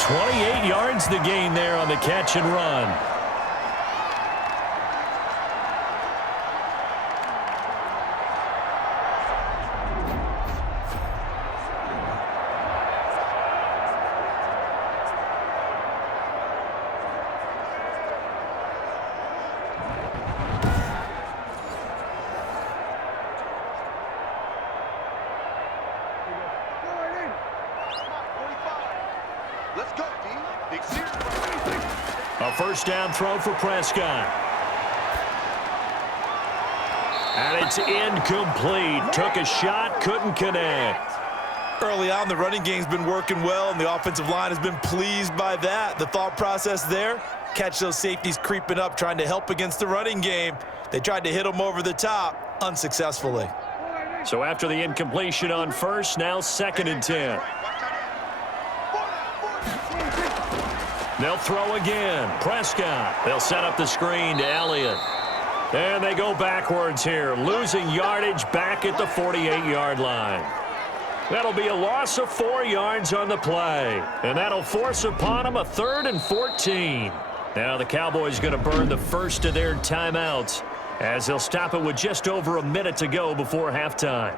28 yards the gain there on the catch and run. A first down throw for Prescott. And it's incomplete. Took a shot, couldn't connect. Early on, the running game's been working well, and the offensive line has been pleased by that. The thought process there, catch those safeties creeping up, trying to help against the running game. They tried to hit them over the top, unsuccessfully. So after the incompletion on first, now second and 10. They'll throw again. Prescott. They'll set up the screen to Elliott. And they go backwards here, losing yardage back at the 48-yard line. That'll be a loss of 4 yards on the play. And that'll force upon them a 3rd and 14. Now the Cowboys going to burn the first of their timeouts as they'll stop it with just over a minute to go before halftime.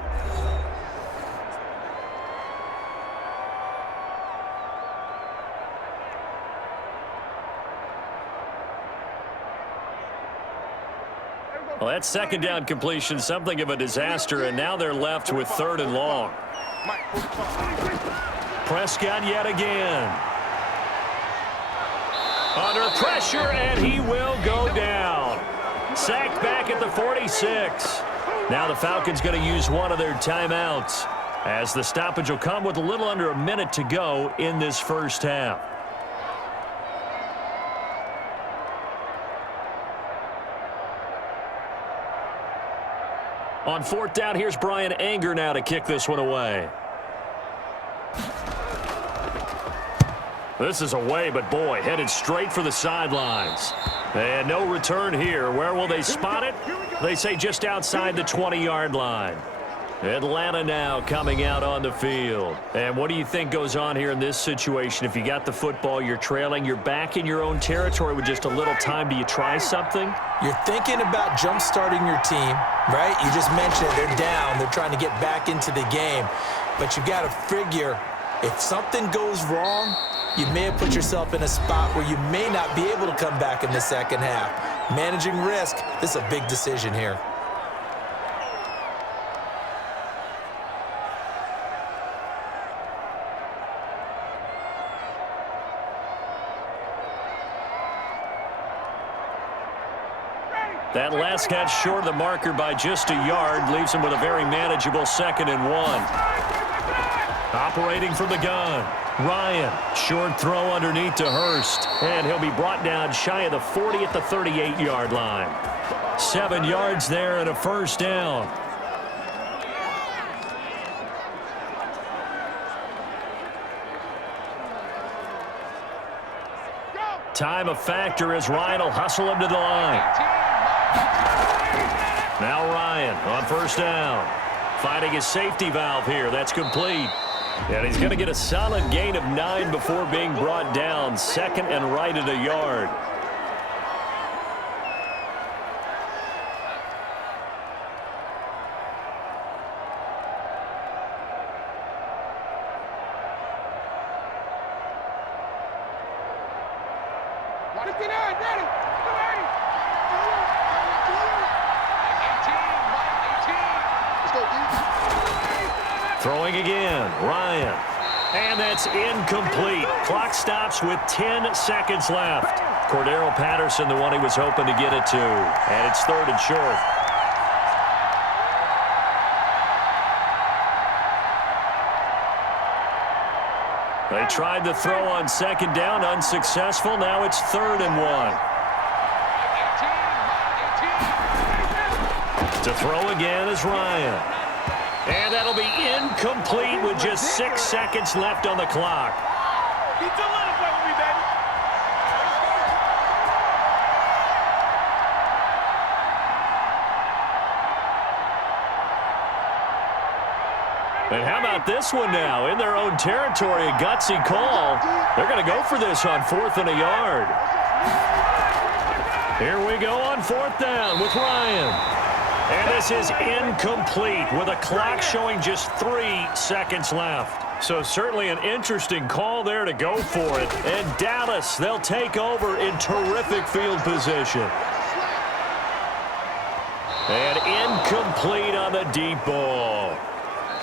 Well, that second down completion, something of a disaster, and now they're left with 3rd and long. Prescott yet again. Under pressure, and he will go down. Sacked back at the 46. Now the Falcons going to use one of their timeouts as the stoppage will come with a little under a minute to go in this first half. On 4th down, here's Brian Anger now to kick this one away. This is away, but boy, headed straight for the sidelines. And no return here. Where will they spot it? They say just outside the 20-yard line. Atlanta now coming out on the field. And what do you think goes on here in this situation? If you got the football, you're trailing, you're back in your own territory with just a little time. Do you try something? You're thinking about jump-starting your team, right? You just mentioned it. They're down. They're trying to get back into the game. But you got to figure if something goes wrong, you may have put yourself in a spot where you may not be able to come back in the second half. Managing risk, this is a big decision here. That last catch short of the marker by just a yard leaves him with a very manageable 2nd and 1. Operating from the gun, Ryan. Short throw underneath to Hurst. And he'll be brought down shy of the 40 at the 38-yard line. 7 yards there and a first down. Time a factor as Ryan will hustle him to the line. Now Ryan on 1st down. Finding his safety valve here. That's complete. And he's going to get a solid gain of 9 before being brought down. 2nd and right at a yard. Throwing again, Ryan. And that's incomplete. Clock stops with 10 seconds left. Cordero Patterson, the one he was hoping to get it to. And it's 3rd and short. They tried the throw on 2nd down, unsuccessful. Now it's 3rd and 1. To throw again is Ryan. And that'll be incomplete with just 6 seconds left on the clock. And how about this one now? In their own territory, a gutsy call. They're going to go for this on 4th and a yard. Here we go on 4th down with Ryan. And this is incomplete with a clock showing just 3 seconds left. So certainly an interesting call there to go for it. And Dallas, they'll take over in terrific field position. And incomplete on the deep ball.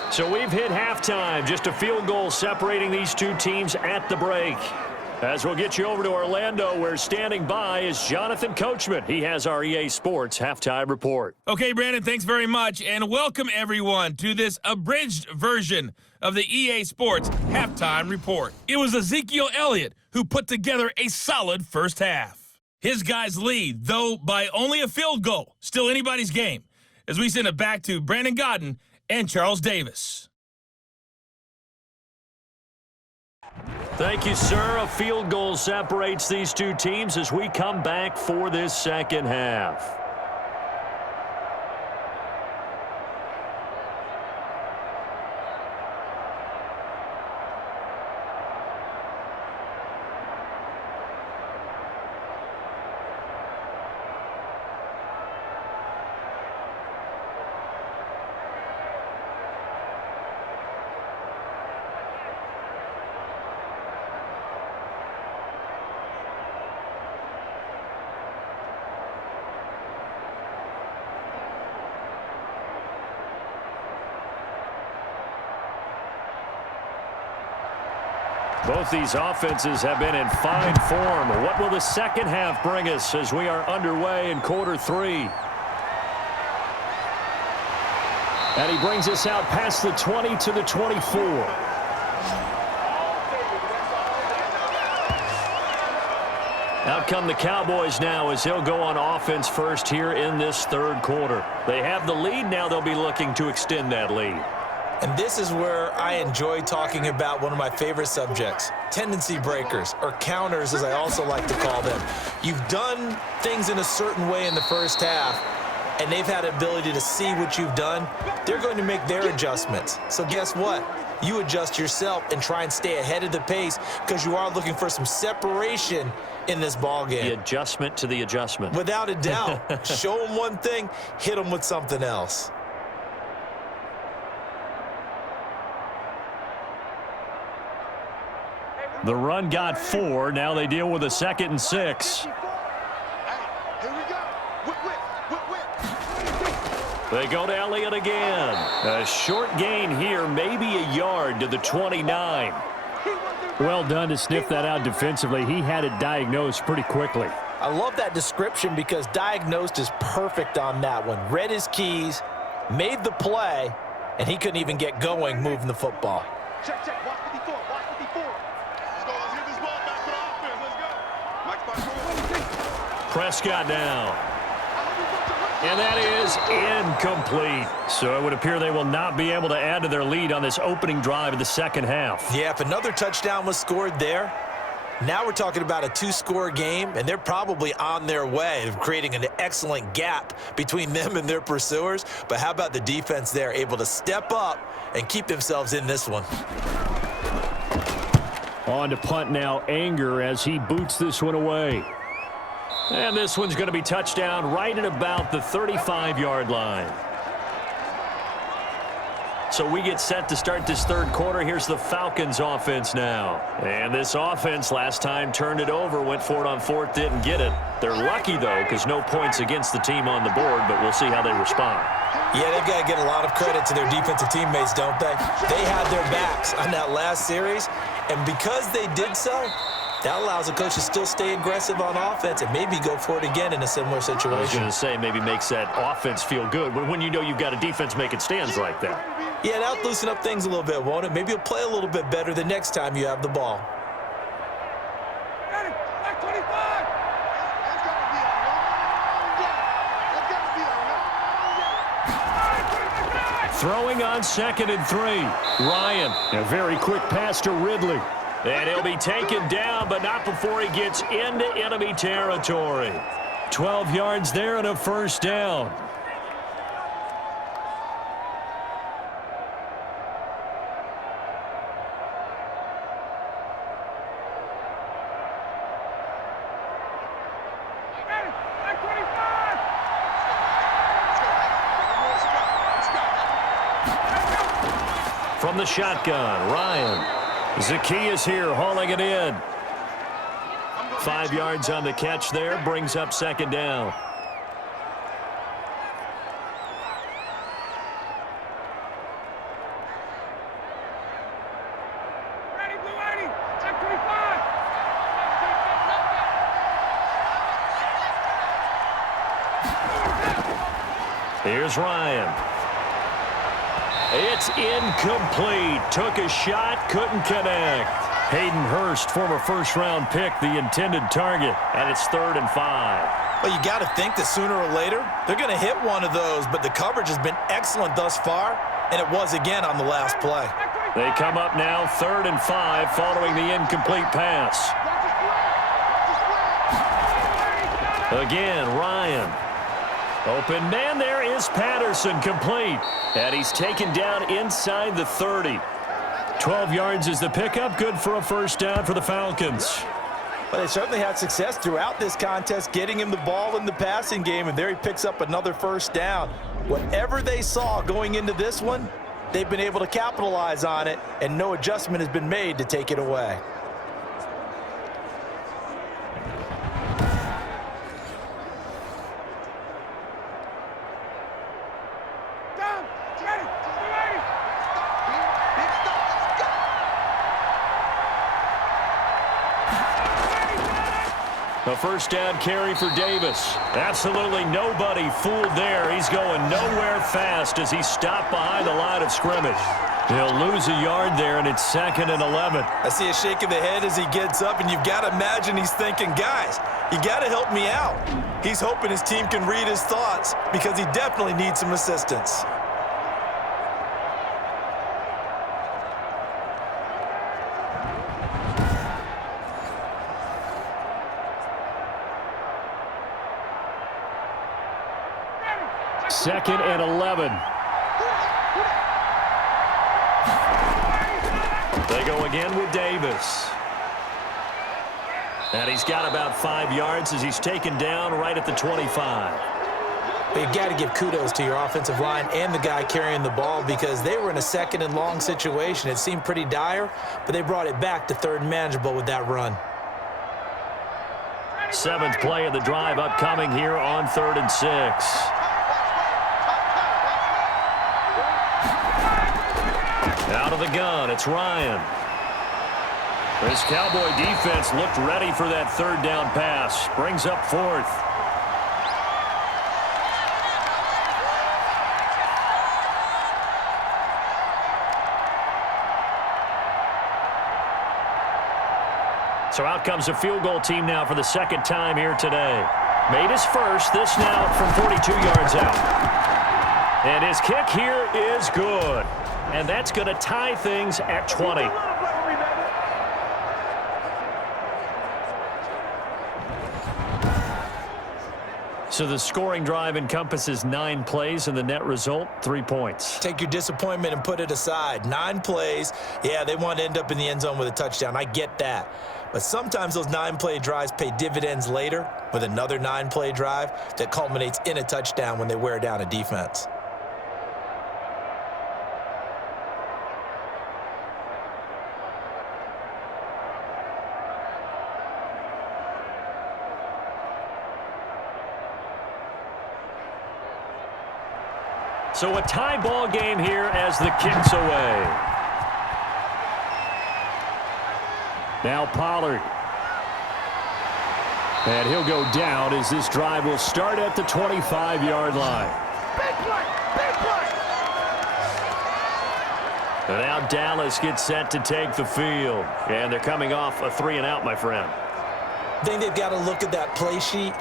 So we've hit halftime. Just a field goal separating these two teams at the break. As we'll get you over to Orlando, where standing by is Jonathan Coachman. He has our EA Sports Halftime Report. Okay, Brandon, thanks very much, and welcome everyone to this abridged version of the EA Sports Halftime Report. It was Ezekiel Elliott who put together a solid first half. His guys lead, though by only a field goal. Still anybody's game, as we send it back to Brandon Godden and Charles Davis. Thank you, sir. A field goal separates these two teams as we come back for this second half. Both these offenses have been in fine form. What will the second half bring us as we are underway in quarter 3? And he brings us out past the 20 to the 24. Out come the Cowboys now as they'll go on offense first here in this third quarter. They have the lead. Now they'll be looking to extend that lead. And this is where I enjoy talking about one of my favorite subjects, tendency breakers, or counters as I also like to call them. You've done things in a certain way in the first half, and they've had the ability to see what you've done. They're going to make their adjustments. So guess what? You adjust yourself and try and stay ahead of the pace because you are looking for some separation in this ball game. The adjustment to the adjustment. Without a doubt. Show them one thing, hit them with something else. The run got 4. Now they deal with a 2nd and 6. Hey, here we go. Whip. They go to Elliott again. A short gain here, maybe a yard to the 29. Well done to sniff that out defensively. He had it diagnosed pretty quickly. I love that description because diagnosed is perfect on that one. Read his keys, made the play, and he couldn't even get going moving the football. Check. Watch 54. Watch 54. Let's go. Let's get this ball back for the offense. Let's go. Prescott down. And that is incomplete. So it would appear they will not be able to add to their lead on this opening drive of the second half. Yeah, if another touchdown was scored there, now we're talking about a 2-score game, and they're probably on their way of creating an excellent gap between them and their pursuers. But how about the defense there, able to step up and keep themselves in this one? On to punt now, Anger as he boots this one away. And this one's going to be touchdown right at about the 35-yard line. So we get set to start this third quarter. Here's the Falcons offense now. And this offense last time turned it over, went for it on 4th, didn't get it. They're lucky, though, because no points against the team on the board, but we'll see how they respond. Yeah, they've got to get a lot of credit to their defensive teammates, don't they? They had their backs on that last series, and because they did so, that allows the coach to still stay aggressive on offense and maybe go for it again in a similar situation. I was going to say maybe makes that offense feel good when you know you've got a defense making stands like that. Yeah, that'll loosen up things a little bit, won't it? Maybe you'll play a little bit better the next time you have the ball. Throwing on 2nd and 3. Ryan. A very quick pass to Ridley. And he'll be taken down, but not before he gets into enemy territory. 12 yards there and a first down. From the shotgun, Ryan. Zacchaeus here hauling it in. 5 yards on the catch there, brings up 2nd down. Here's Ryan. It's incomplete. Took a shot, couldn't connect. Hayden Hurst, former first-round pick, the intended target, and it's 3rd and 5. Well, you got to think that sooner or later, they're going to hit one of those, but the coverage has been excellent thus far, and it was again on the last play. They come up now 3rd and 5 following the incomplete pass. Again, Ryan. Open man there is Patterson, complete. And he's taken down inside the 30. 12 yards is the pickup, good for a first down for the Falcons. But they certainly had success throughout this contest, getting him the ball in the passing game, and there he picks up another first down. Whatever they saw going into this one, they've been able to capitalize on it, and no adjustment has been made to take it away. A first down carry for Davis. Absolutely nobody fooled there. He's going nowhere fast as he's stopped behind the line of scrimmage. He'll lose a yard there, and it's 2nd and 11. I see a shake of the head as he gets up, and you've got to imagine he's thinking, guys, you got to help me out. He's hoping his team can read his thoughts because he definitely needs some assistance. Second and 11. They go again with Davis. And he's got about 5 yards as he's taken down right at the 25. You've got to give kudos to your offensive line and the guy carrying the ball because they were in a 2nd and long situation. It seemed pretty dire, but they brought it back to 3rd and manageable with that run. 7th play of the drive upcoming here on 3rd and 6. Out of the gun, it's Ryan. This Cowboy defense looked ready for that 3rd down pass. Brings up 4th. So out comes a field goal team now for the 2nd time here today. Made his first, this now from 42 yards out. And his kick here is good. And that's going to tie things at 20. So the scoring drive encompasses 9 plays, and the net result, 3 points. Take your disappointment and put it aside. 9 plays. Yeah, they want to end up in the end zone with a touchdown. I get that. But sometimes those 9-play drives pay dividends later with another 9-play drive that culminates in a touchdown when they wear down a defense. So a tie ball game here as the kick's away. Now Pollard. And he'll go down as this drive will start at the 25-yard line. Big play! Big play! And now Dallas gets set to take the field. And they're coming off a 3-and-out, my friend. I think they've got to look at that play sheet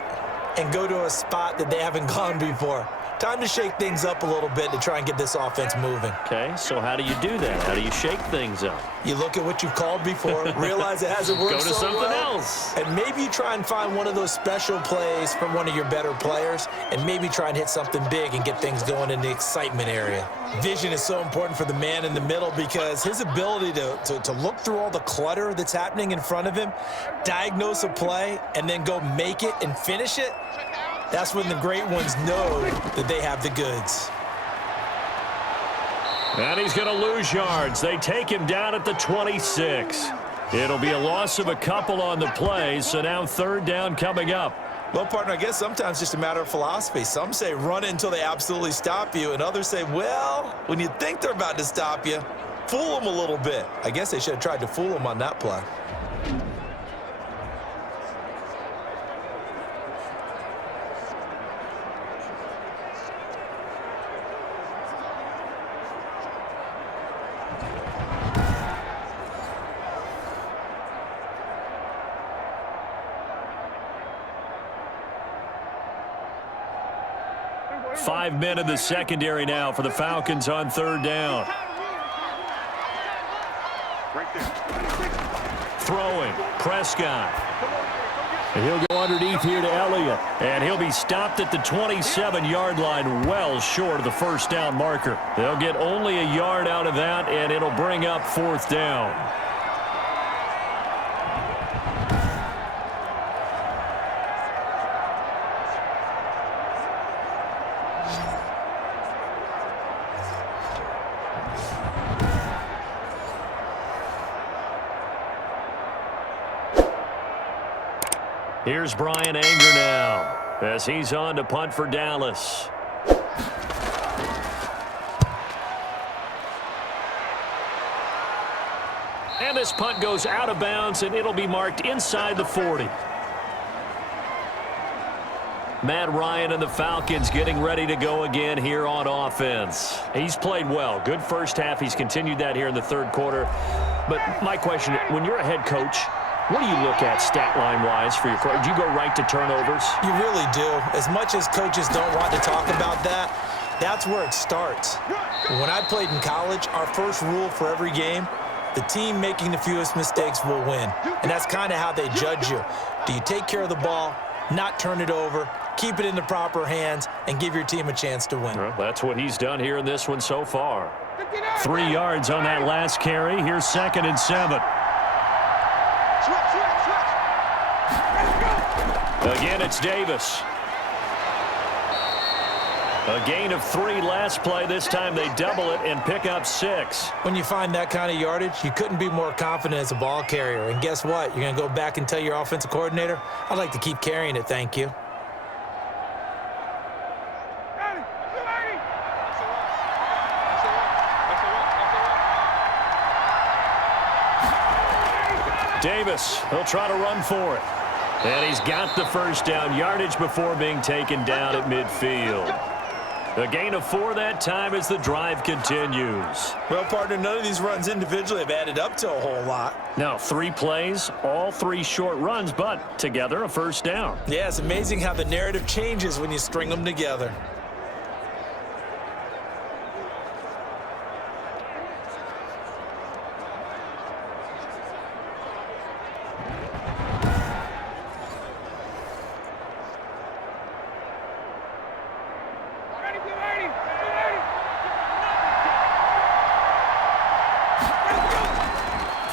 and go to a spot that they haven't gone before. Time to shake things up a little bit to try and get this offense moving. Okay, so how do you do that? How do you shake things up? You look at what you've called before, realize it hasn't worked Go to so something well, else. and maybe you try and find one of those special plays from one of your better players, and maybe try and hit something big and get things going in the excitement area. Vision is so important for the man in the middle because his ability to look through all the clutter that's happening in front of him, diagnose a play, and then go make it and finish it, that's when the great ones know that they have the goods. And he's going to lose yards. They take him down at the 26. It'll be a loss of a couple on the play, so now 3rd down coming up. Well, partner, I guess sometimes just a matter of philosophy. Some say run it until they absolutely stop you, and others say, well, when you think they're about to stop you, fool them a little bit. I guess they should have tried to fool them on that play. Five men in the secondary now for the Falcons on 3rd down. Throwing, Prescott. And he'll go underneath here to Elliott. And he'll be stopped at the 27-yard line, well short of the 1st down marker. They'll get only a yard out of that, and it'll bring up 4th down. Here's Brian Anger now as he's on to punt for Dallas. And this punt goes out of bounds, and it'll be marked inside the 40. Matt Ryan and the Falcons getting ready to go again here on offense. He's played well. Good first half. He's continued that here in the third quarter. But my question, when you're a head coach, what do you look at stat line-wise for your quarterback? Do you go right to turnovers? You really do. As much as coaches don't want to talk about that, that's where it starts. When I played in college, our first rule for every game, the team making the fewest mistakes will win. And that's kind of how they judge you. Do you take care of the ball, not turn it over, keep it in the proper hands, and give your team a chance to win? Well, that's what he's done here in this one so far. 3 yards on that last carry. Here's 2nd and 7. Again, it's Davis. A gain of 3 last play. This time they double it and pick up 6. When you find that kind of yardage, you couldn't be more confident as a ball carrier. And guess what? You're going to go back and tell your offensive coordinator, I'd like to keep carrying it, thank you. Davis, he'll try to run for it. And he's got the first down, yardage before being taken down at midfield. A gain of 4 that time as the drive continues. Well, partner, none of these runs individually have added up to a whole lot. Now, 3 plays, all 3 short runs, but together a first down. Yeah, it's amazing how the narrative changes when you string them together.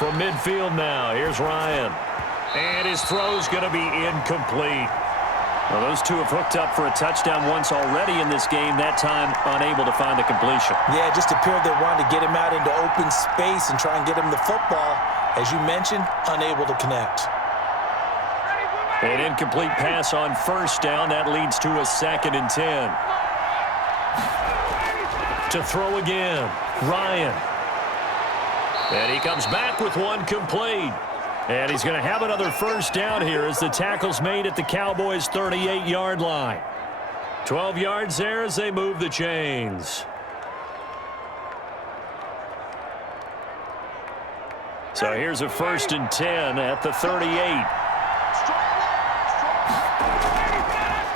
From midfield now, here's Ryan. And his throw's going to be incomplete. Well, those two have hooked up for a touchdown once already in this game, that time unable to find the completion. Yeah, it just appeared they wanted to get him out into open space and try and get him the football. As you mentioned, unable to connect. An incomplete pass on first down. That leads to a 2nd and 10. To throw again, Ryan. And he comes back with one complete. And he's going to have another first down here as the tackle's made at the Cowboys' 38-yard line. 12 yards there as they move the chains. So here's a 1st and 10 at the 38.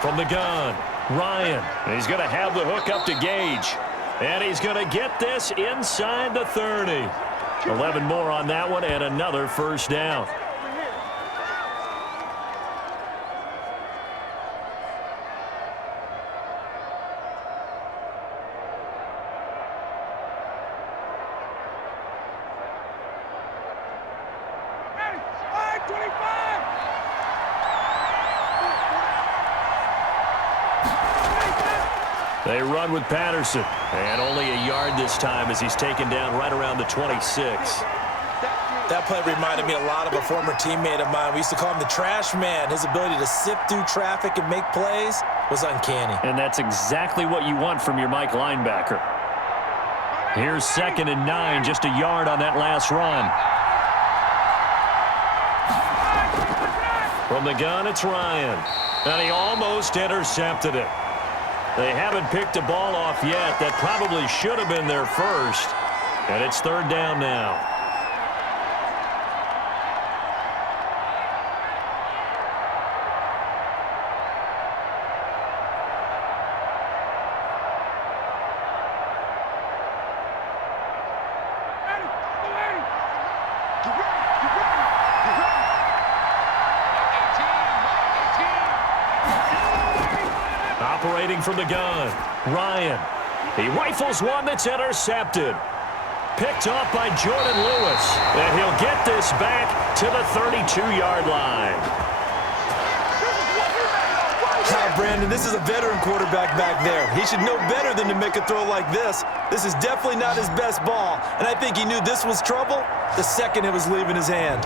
From the gun, Ryan. He's going to have the hook up to Gage. And he's going to get this inside the 30. 11 more on that one and another first down. They run with Patterson, and only a yard this time as he's taken down right around the 26. That play reminded me a lot of a former teammate of mine. We used to call him the trash man. His ability to sift through traffic and make plays was uncanny. And that's exactly what you want from your Mike linebacker. Here's 2nd and 9, just a yard on that last run. From the gun, it's Ryan. And he almost intercepted it. They haven't picked a ball off yet. That probably should have been their first. And it's 3rd down now. Operating from the gun, Ryan. He rifles one that's intercepted. Picked off by Jordan Lewis. And he'll get this back to the 32-yard line. Brandon, this is a veteran quarterback back there. He should know better than to make a throw like this. This is definitely not his best ball. And I think he knew this was trouble the second it was leaving his hand.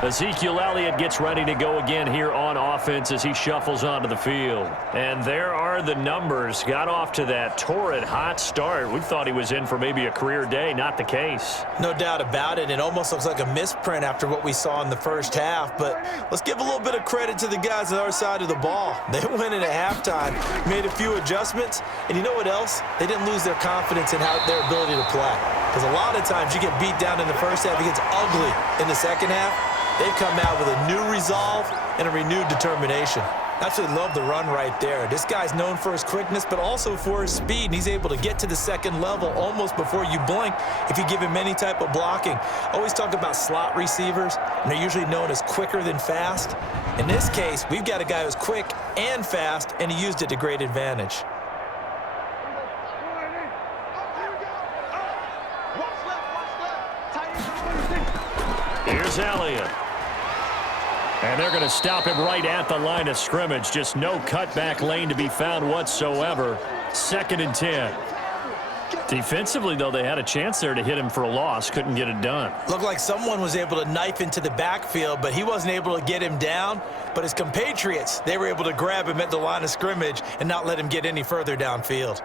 Ezekiel Elliott gets ready to go again here on offense as he shuffles onto the field. And there are the numbers. Got off to that torrid hot start. We thought he was in for maybe a career day. Not the case. No doubt about it. It almost looks like a misprint after what we saw in the first half. But let's give a little bit of credit to the guys on our side of the ball. They went in at halftime, made a few adjustments, and you know what else? They didn't lose their confidence in their ability to play. Because a lot of times you get beat down in the first half, it gets ugly in the second half. They've come out with a new resolve and a renewed determination. Absolutely love the run right there. This guy's known for his quickness, but also for his speed. And he's able to get to the second level almost before you blink if you give him any type of blocking. Always talk about slot receivers, and they're usually known as quicker than fast. In this case, we've got a guy who's quick and fast, and he used it to great advantage. Here's Elliott. And they're going to stop him right at the line of scrimmage. Just no cutback lane to be found whatsoever. 2nd and 10. Defensively, though, they had a chance there to hit him for a loss. Couldn't get it done. Looked like someone was able to knife into the backfield, but he wasn't able to get him down. But his compatriots, they were able to grab him at the line of scrimmage and not let him get any further downfield.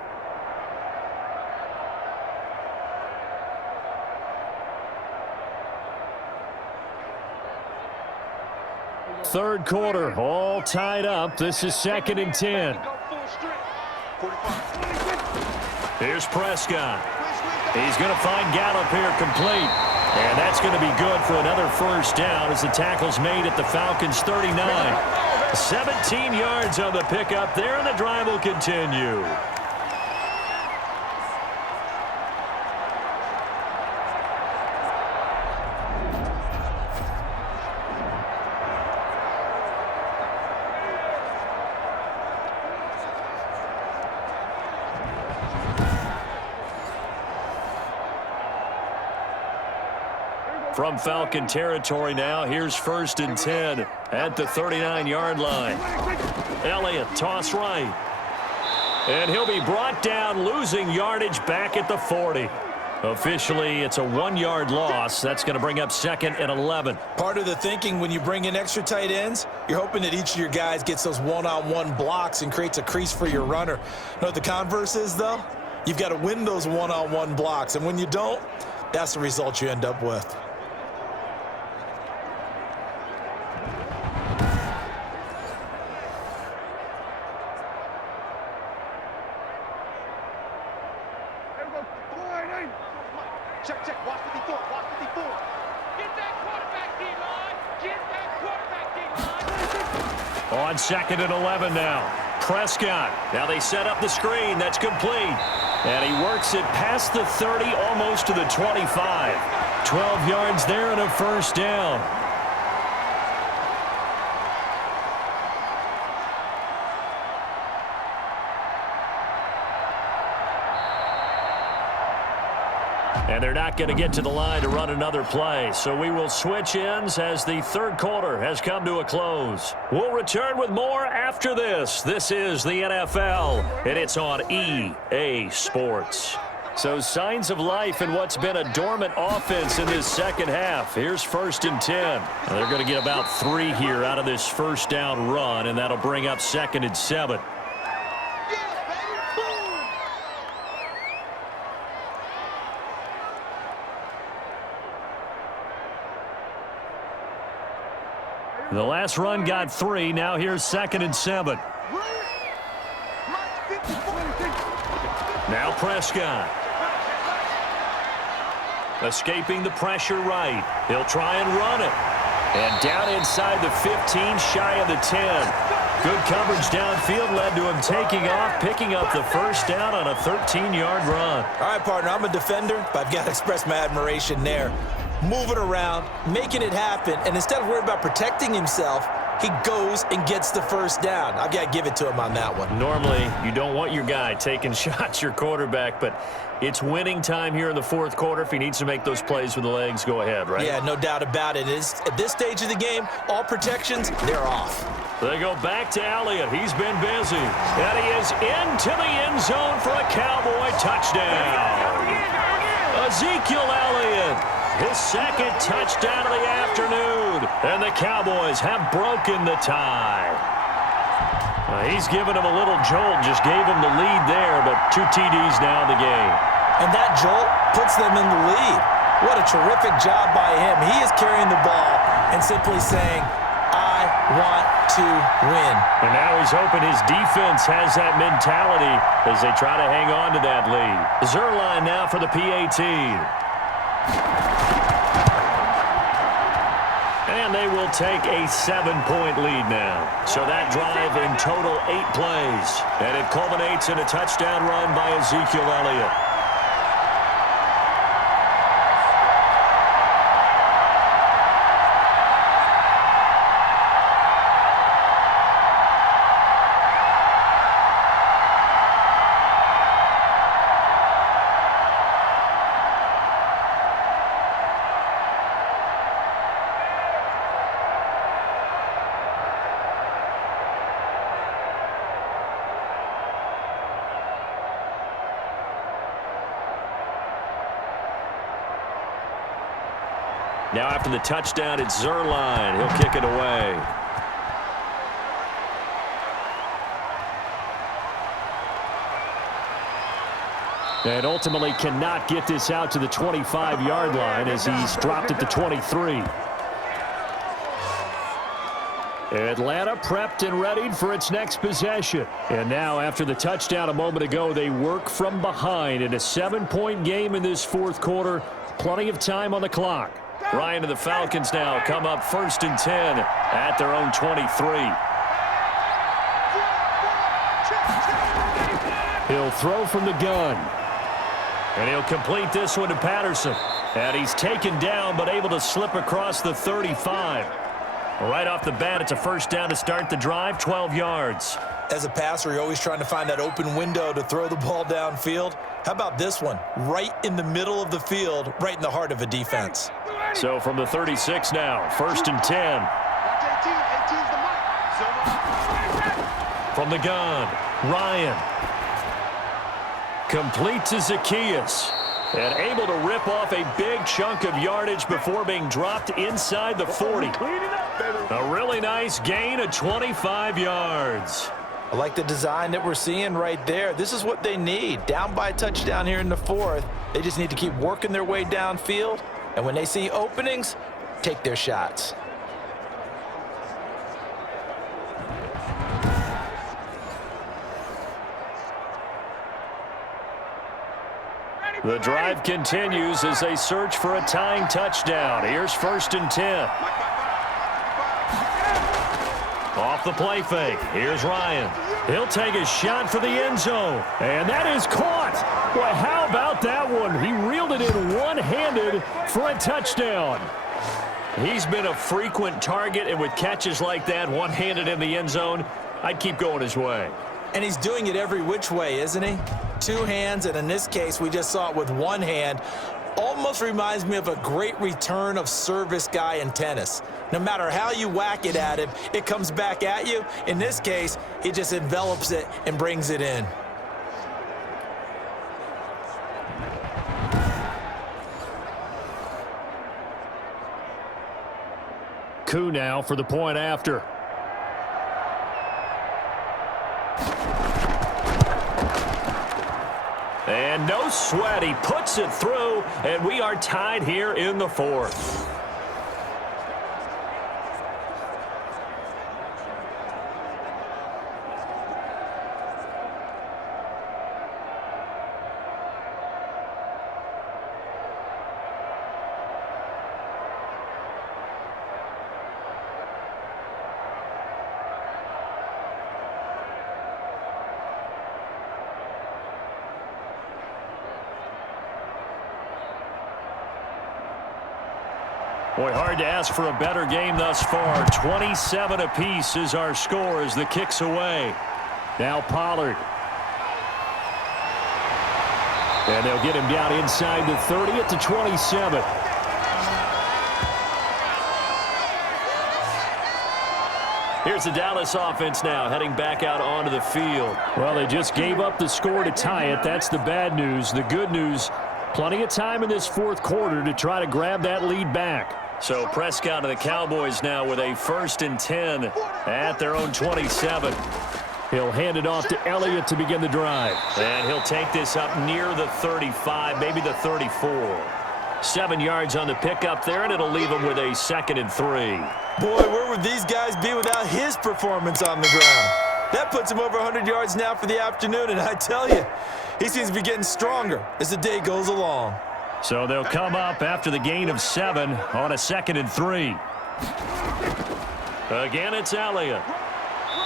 Third quarter, all tied up. This is 2nd and 10. Here's Prescott. He's going to find Gallup here complete. And that's going to be good for another first down as the tackle's made at the Falcons' 39. 17 yards on the pickup there, and the drive will continue. From Falcon territory now, here's 1st and 10 at the 39-yard line. Elliott, toss right. And he'll be brought down, losing yardage back at the 40. Officially, it's a 1-yard loss. That's going to bring up 2nd and 11. Part of the thinking when you bring in extra tight ends, you're hoping that each of your guys gets those one-on-one blocks and creates a crease for your runner. You know what the converse is, though? You've got to win those one-on-one blocks, and when you don't, that's the result you end up with. Check, watch 54, watch 54. Get that quarterback, D-line. Get that quarterback, D-line. On 2nd and 11 now. Prescott. Now they set up the screen. That's complete. And he works it past the 30, almost to the 25. 12 yards there and a first down. And they're not going to get to the line to run another play. So we will switch ends as the third quarter has come to a close. We'll return with more after this. This is the NFL, and it's on EA Sports. So signs of life in what's been a dormant offense in this second half. Here's 1st and 10. Now they're going to get about 3 here out of this first down run, and that'll bring up 2nd and 7. The last run got 3. Now here's 2nd and 7. Now Prescott. Escaping the pressure right. He'll try and run it. And down inside the 15, shy of the 10. Good coverage downfield led to him taking off, picking up the first down on a 13-yard run. All right, partner, I'm a defender, but I've got to express my admiration there. Moving around, making it happen, and instead of worrying about protecting himself, he goes and gets the first down. I've got to give it to him on that one. Normally, you don't want your guy taking shots, your quarterback, but it's winning time here in the fourth quarter. If he needs to make those plays with the legs, go ahead, right? Yeah, no doubt about it. At this stage of the game, all protections, they're off. They go back to Elliott. He's been busy. And he is into the end zone for a Cowboy touchdown. Ezekiel Elliott, his second touchdown of the afternoon. And the Cowboys have broken the tie. He's given him a little jolt, just gave him the lead there, but 2 TDs now in the game. And that jolt puts them in the lead. What a terrific job by him. He is carrying the ball and simply saying, I want to win. And now he's hoping his defense has that mentality as they try to hang on to that lead. Zerline now for the PAT. And they will take a 7-point lead now. So that drive in total 8 plays. And it culminates in a touchdown run by Ezekiel Elliott. Now after the touchdown, it's Zerline. He'll kick it away. And ultimately cannot get this out to the 25-yard line as he's dropped it to 23. Atlanta prepped and readied for its next possession. And now after the touchdown a moment ago, they work from behind in a 7-point game in this fourth quarter. Plenty of time on the clock. Ryan and the Falcons now come up 1st and 10 at their own 23. He'll throw from the gun. And he'll complete this one to Patterson. And he's taken down but able to slip across the 35. Right off the bat, it's a first down to start the drive, 12 yards. As a passer, you're always trying to find that open window to throw the ball downfield. How about this one? Right in the middle of the field, right in the heart of a defense. So from the 36 now, 1st and 10. From the gun, Ryan. Complete to Zacchaeus. And able to rip off a big chunk of yardage before being dropped inside the 40. A really nice gain of 25 yards. I like the design that we're seeing right there. This is what they need. Down by a touchdown here in the 4th. They just need to keep working their way downfield. And when they see openings, take their shots. The drive continues as they search for a tying touchdown. Here's 1st and 10. Off the play fake. Here's Ryan. He'll take a shot for the end zone. And that is caught. Boy, how about that one? He reeled it in one-handed for a touchdown. He's been a frequent target, and with catches like that, one-handed in the end zone, I'd keep going his way. And he's doing it every which way, isn't he? 2 hands, and in this case, we just saw it with 1 hand. Almost reminds me of a great return of service guy in tennis. No matter how you whack it at him, it comes back at you. In this case, he just envelops it and brings it in. Coup now for the point after. And no sweat, he puts it through, and we are tied here in the 4th. Boy, hard to ask for a better game thus far. 27 apiece is our score as the kick's away. Now Pollard. And they'll get him down inside the 30 at the 27. Here's the Dallas offense now heading back out onto the field. Well, they just gave up the score to tie it. That's the bad news. The good news, Plenty of time in this fourth quarter to try to grab that lead back. So Prescott of the Cowboys now with a 1st and 10 at their own 27. He'll hand it off to Elliott to begin the drive. And he'll take this up near the 35, maybe the 34. 7 yards on the pickup there, and it'll leave him with a 2nd and 3. Boy, where would these guys be without his performance on the ground? That puts him over 100 yards now for the afternoon, and I tell you, he seems to be getting stronger as the day goes along. So they'll come up after the gain of 7 on a 2nd and 3. Again, it's Elliott.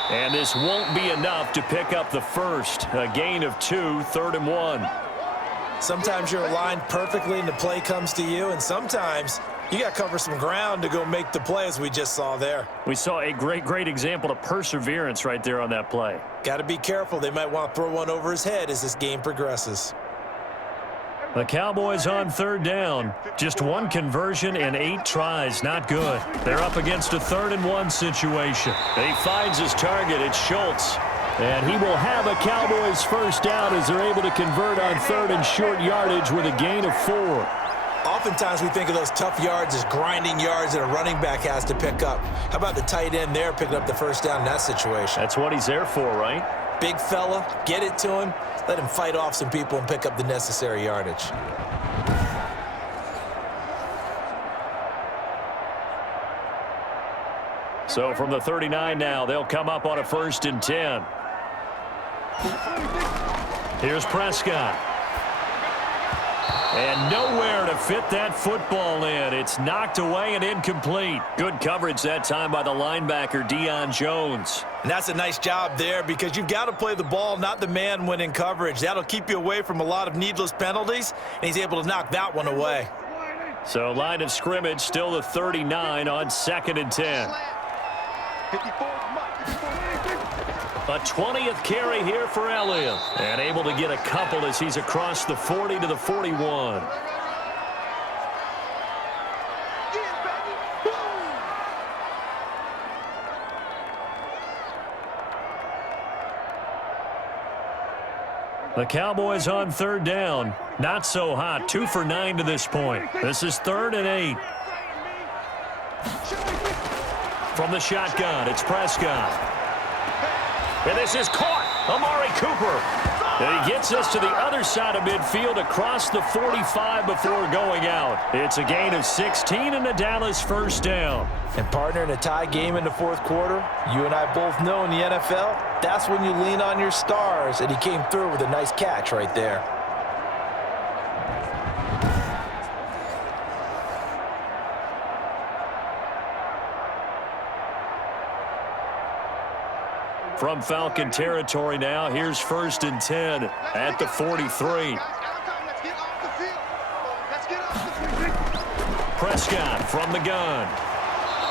And this won't be enough to pick up the first. A gain of 2, 3rd and 1. Sometimes you're aligned perfectly and the play comes to you, and sometimes you got to cover some ground to go make the play, as we just saw there. We saw a great example of perseverance right there on that play. Got to be careful. They might want to throw one over his head as this game progresses. The Cowboys on 3rd down. Just 1 conversion and 8 tries. Not good. They're up against a 3rd and 1 situation. He finds his target. It's Schultz. And he will have a Cowboys first down as they're able to convert on 3rd and short yardage with a gain of 4. Oftentimes we think of those tough yards as grinding yards that a running back has to pick up. How about the tight end there picking up the first down in that situation? That's what he's there for, right? Big fella, get it to him, let him fight off some people and pick up the necessary yardage. So from the 39 now, they'll come up on a 1st and 10. Here's Prescott. And nowhere to fit that football in. It's knocked away and incomplete. Good coverage that time by the linebacker, Deion Jones. And that's a nice job there because you've got to play the ball, not the man when in coverage. That'll keep you away from a lot of needless penalties, and he's able to knock that one away. So line of scrimmage still the 39 on 2nd and 10. A 20th carry here for Elliott. And able to get a couple as he's across the 40 to the 41. The Cowboys on 3rd down. Not so hot. 2 for 9 to this point. This is 3rd and 8. From the shotgun, it's Prescott. And this is caught. Amari Cooper. And he gets us to the other side of midfield across the 45 before going out. It's a gain of 16 and a Dallas first down. And partner, in a tie game in the fourth quarter, you and I both know in the NFL, that's when you lean on your stars, and he came through with a nice catch right there. From Falcon territory now, here's 1st and 10 at the 43. Prescott from the gun.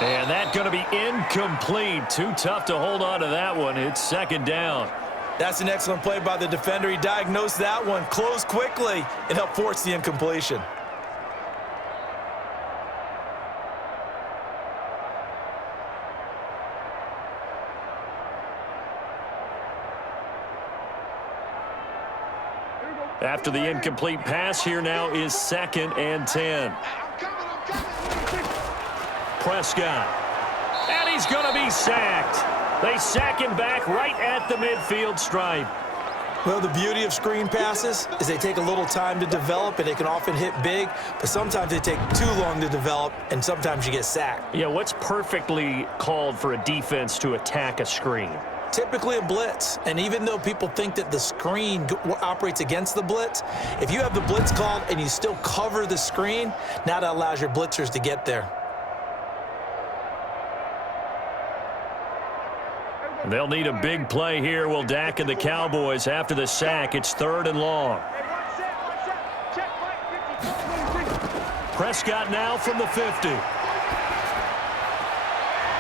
And that's going to be incomplete. Too tough to hold on to that one. It's 2nd down. That's an excellent play by the defender. He diagnosed that one, closed quickly, and helped force the incompletion. After the incomplete pass, here now is 2nd and 10. Prescott. And he's going to be sacked. They sack him back right at the midfield stripe. Well, the beauty of screen passes is they take a little time to develop, and they can often hit big, but sometimes they take too long to develop, and sometimes you get sacked. Yeah, what's perfectly called for a defense to attack a screen? Typically a blitz, and even though people think that the screen operates against the blitz, if you have the blitz called and you still cover the screen, now that allows your blitzers to get there. They'll need a big play here, will Dak and the Cowboys. After the sack, it's 3rd and long. Prescott now from the 50.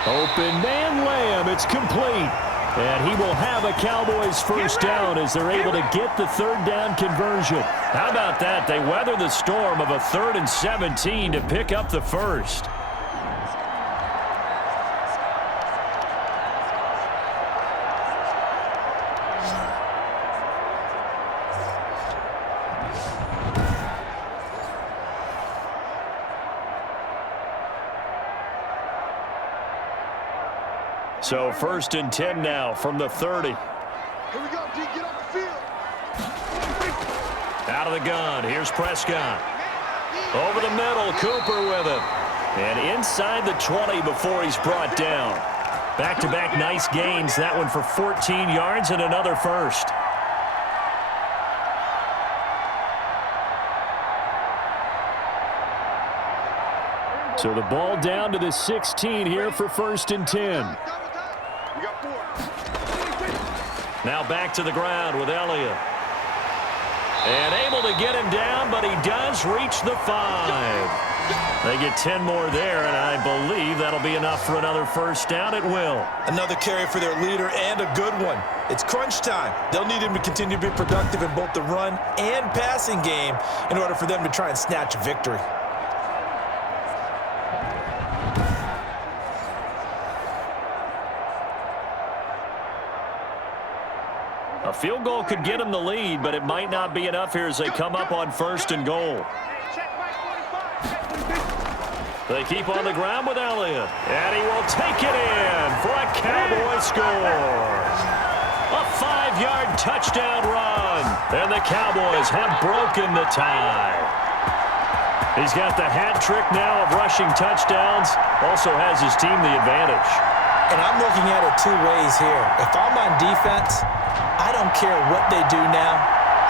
Open man Lamb, it's complete. And he will have a Cowboys first down as they're able to get the 3rd down conversion. How about that? They weather the storm of a 3rd and 17 to pick up the first. So 1st and 10 now from the 30. Here we go, D. Get off the field. Out of the gun. Here's Prescott. Over the middle. Cooper with it. And inside the 20 before he's brought down. Back-to-back nice gains. That one for 14 yards and another first. So the ball down to the 16 here for 1st and 10. We got 4. Now back to the ground with Elliott. And able to get him down, but he does reach the 5. They get 10 more there, and I believe that'll be enough for another first down. It will. Another carry for their leader and a good one. It's crunch time. They'll need him to continue to be productive in both the run and passing game in order for them to try and snatch a victory. A field goal could get them the lead, but it might not be enough here as they come up on 1st and goal. They keep on the ground with Elliott, and he will take it in for a Cowboy score. A 5-yard touchdown run, and the Cowboys have broken the tie. He's got the hat trick now of rushing touchdowns, also has his team the advantage. And I'm looking at it 2 ways here. If I'm on defense, I don't care what they do now.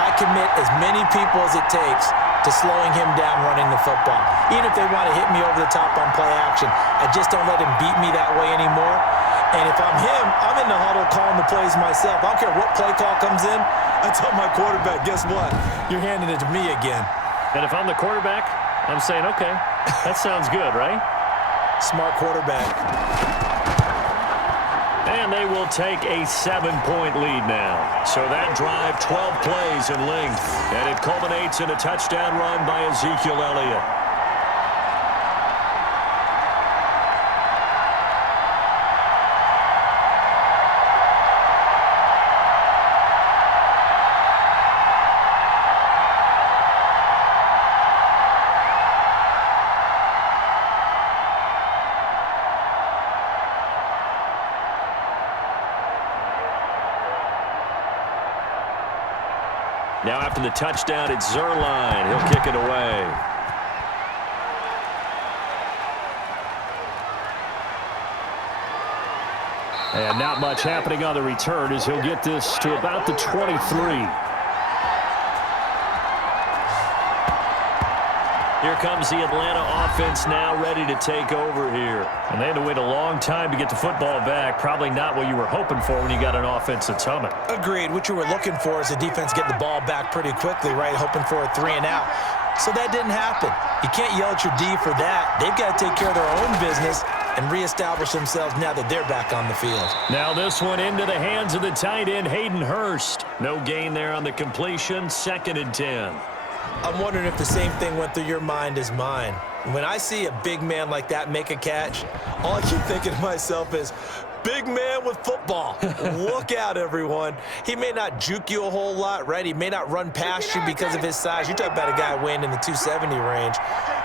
I commit as many people as it takes to slowing him down running the football. Even if they want to hit me over the top on play action, I just don't let him beat me that way anymore. And if I'm him, I'm in the huddle calling the plays myself. I don't care what play call comes in. I tell my quarterback, guess what? You're handing it to me again. And if I'm the quarterback, I'm saying, okay, that sounds good, right? Smart quarterback. And they will take a 7-point lead now. So that drive, 12 plays in length. And it culminates in a touchdown run by Ezekiel Elliott. Now after the touchdown, it's Zerline. He'll kick it away. And not much happening on the return as he'll get this to about the 23. Here comes the Atlanta offense now ready to take over here. And they had to wait a long time to get the football back. Probably not what you were hoping for when you got an offense that's humming. Agreed. What you were looking for is the defense get the ball back pretty quickly, right? Hoping for a 3 and out. So that didn't happen. You can't yell at your D for that. They've got to take care of their own business and reestablish themselves now that they're back on the field. Now this one into the hands of the tight end, Hayden Hurst. No gain there on the completion. 2nd and 10. I'm wondering if the same thing went through your mind as mine. When I see a big man like that make a catch, all I keep thinking to myself is, big man with football. Look out, everyone. He may not juke you a whole lot, right? He may not run past you because of his size. You're talking about a guy weighing in the 270 range.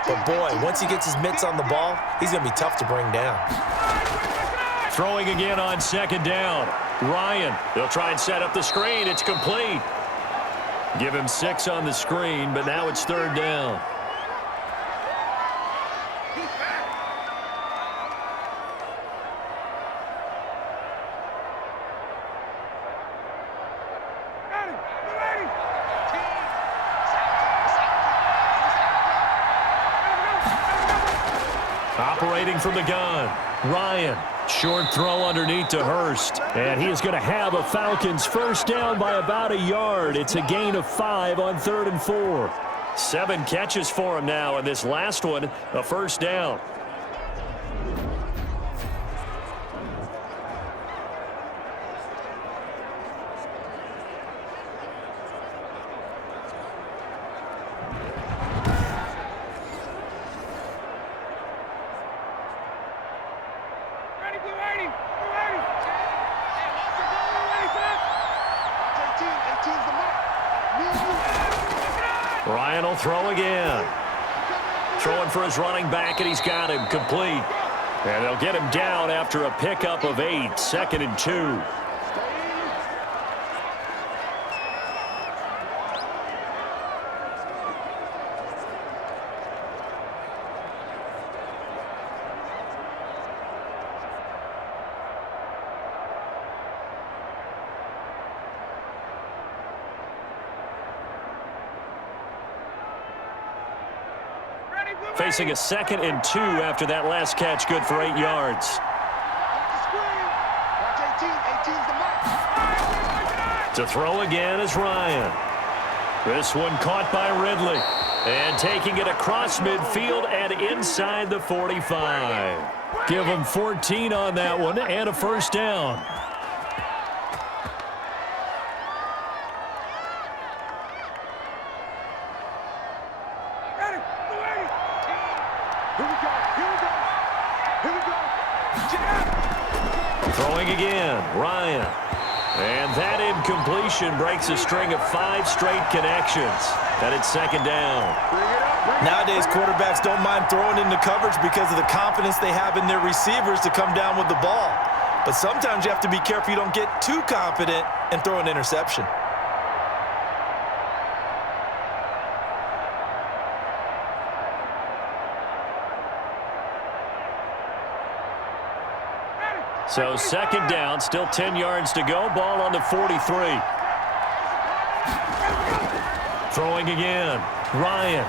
But, boy, once he gets his mitts on the ball, he's going to be tough to bring down. Throwing again on 2nd down. Ryan, they'll try and set up the screen. It's complete. Give him 6 on the screen, but now it's 3rd down. Operating from the gun, Ryan. Short throw underneath to Hurst. And he is going to have a Falcons first down by about a yard. It's a gain of 5 on 3rd and 4. 7 catches for him now, and this last one, a first down. Ryan will throw again. Throwing for his running back, and he's got him complete. And they'll get him down after a pickup of 8, 2nd and 2. Facing a 2nd and 2 after that last catch, good for 8 yards. To throw again is Ryan. This one caught by Ridley. And taking it across midfield and inside the 45. Give him 14 on that one and a first down. Throwing again, Ryan. And that incompletion breaks a string of 5 straight connections. And it's 2nd down. Nowadays, quarterbacks don't mind throwing into coverage because of the confidence they have in their receivers to come down with the ball. But sometimes you have to be careful you don't get too confident and throw an interception. So 2nd down, still 10 yards to go. Ball on the 43. Throwing again, Ryan.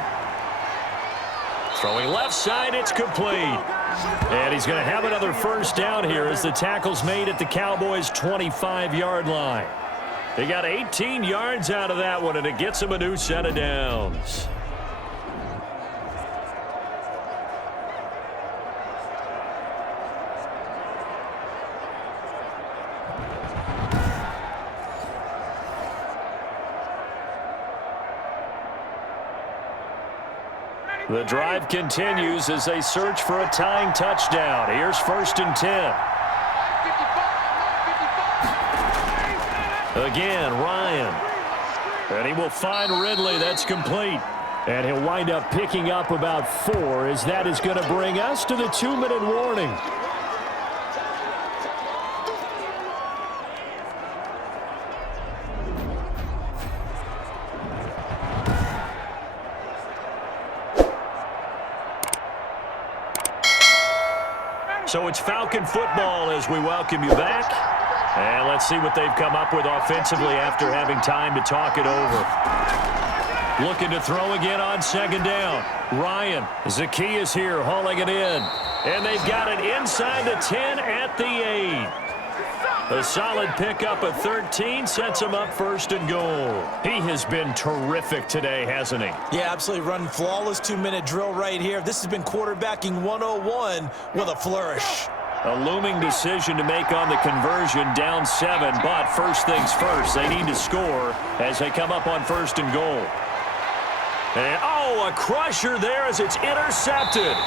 Throwing left side, it's complete. And he's going to have another first down here as the tackle's made at the Cowboys' 25-yard line. They got 18 yards out of that one, and it gets him a new set of downs. The drive continues as they search for a tying touchdown. Here's 1st and 10. Again, Ryan. And he will find Ridley. That's complete. And he'll wind up picking up about 4 as that is going to bring us to the 2-minute warning. So it's Falcon football as we welcome you back. And let's see what they've come up with offensively after having time to talk it over. Looking to throw again on 2nd down. Ryan. Zacchaeus here hauling it in. And they've got it inside the 10 at the 8. A solid pickup of 13 sets him up 1st and goal. He has been terrific today, hasn't he? Yeah, absolutely. Running flawless 2-minute drill right here. This has been quarterbacking 101 with a flourish. A looming decision to make on the conversion, down 7, but first things first, they need to score as they come up on 1st and goal. And, oh, a crusher there as it's intercepted.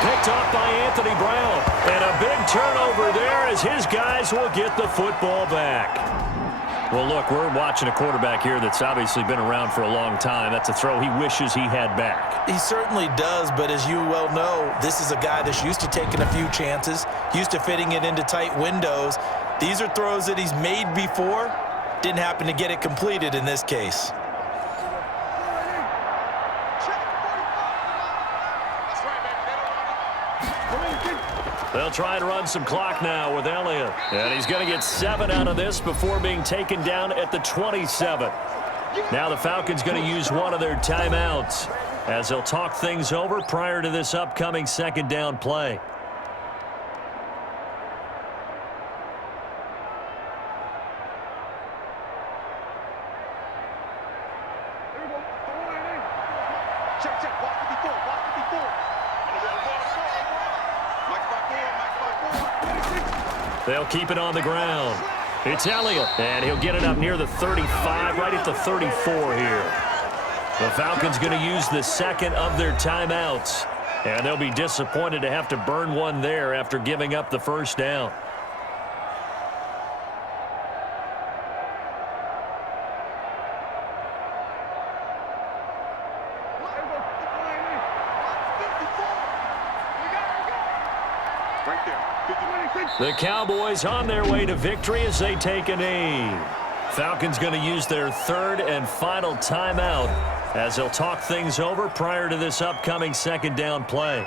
Picked off by Anthony Brown. And a big turnover there as his guys will get the football back. Well, look, we're watching a quarterback here that's obviously been around for a long time. That's a throw he wishes he had back. He certainly does, but as you well know, this is a guy that's used to taking a few chances, used to fitting it into tight windows. These are throws that he's made before. Didn't happen to get it completed in this case. They'll try and run some clock now with Elliott. And he's going to get 7 out of this before being taken down at the 27. Now the Falcons going to use one of their timeouts as they'll talk things over prior to this upcoming 2nd down play. They'll keep it on the ground. It's Elliott, and he'll get it up near the 35, right at the 34 here. The Falcons going to use the 2nd of their timeouts, and they'll be disappointed to have to burn one there after giving up the first down. Right there. The Cowboys on their way to victory as they take a knee. Falcons going to use their third and final timeout as they'll talk things over prior to this upcoming second down play.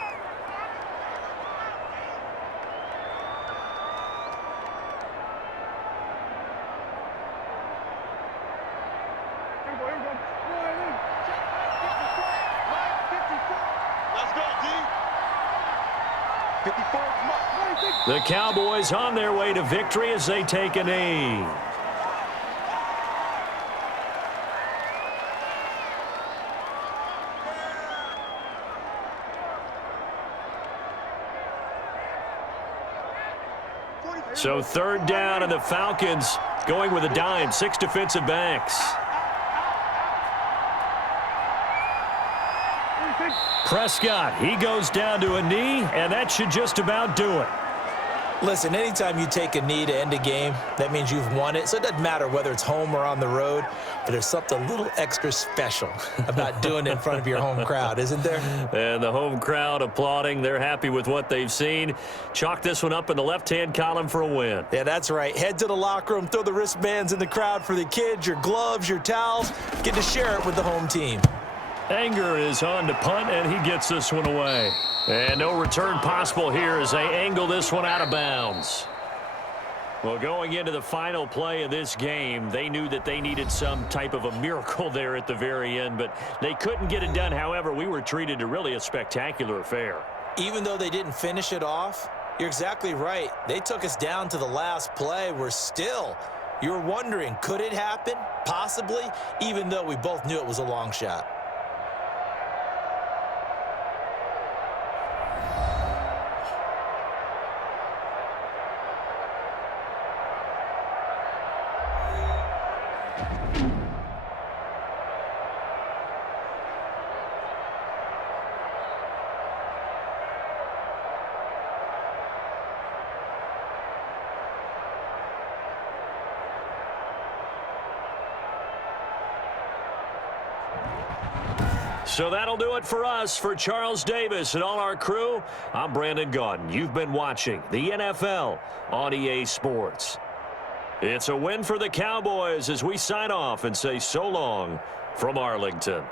The Cowboys on their way to victory as they take a knee. So third down, and the Falcons going with a dime, 6 defensive backs. Prescott, he goes down to a knee, and that should just about do it. Listen, anytime you take a knee to end a game, that means you've won it. So it doesn't matter whether it's home or on the road, but there's something a little extra special about doing it in front of your home crowd, isn't there? And the home crowd applauding. They're happy with what they've seen. Chalk this one up in the left-hand column for a win. Yeah, that's right. Head to the locker room, throw the wristbands in the crowd for the kids, your gloves, your towels. Get to share it with the home team. Anger is on to punt, and he gets this one away. And no return possible here as they angle this one out of bounds. Well, going into the final play of this game, they knew that they needed some type of a miracle there at the very end, but they couldn't get it done. However, we were treated to really a spectacular affair. Even though they didn't finish it off, you're exactly right. They took us down to the last play. You're wondering, could it happen? Possibly, even though we both knew it was a long shot. So that'll do it for us. For Charles Davis and all our crew, I'm Brandon Gaudin. You've been watching the NFL on EA Sports. It's a win for the Cowboys as we sign off and say so long from Arlington.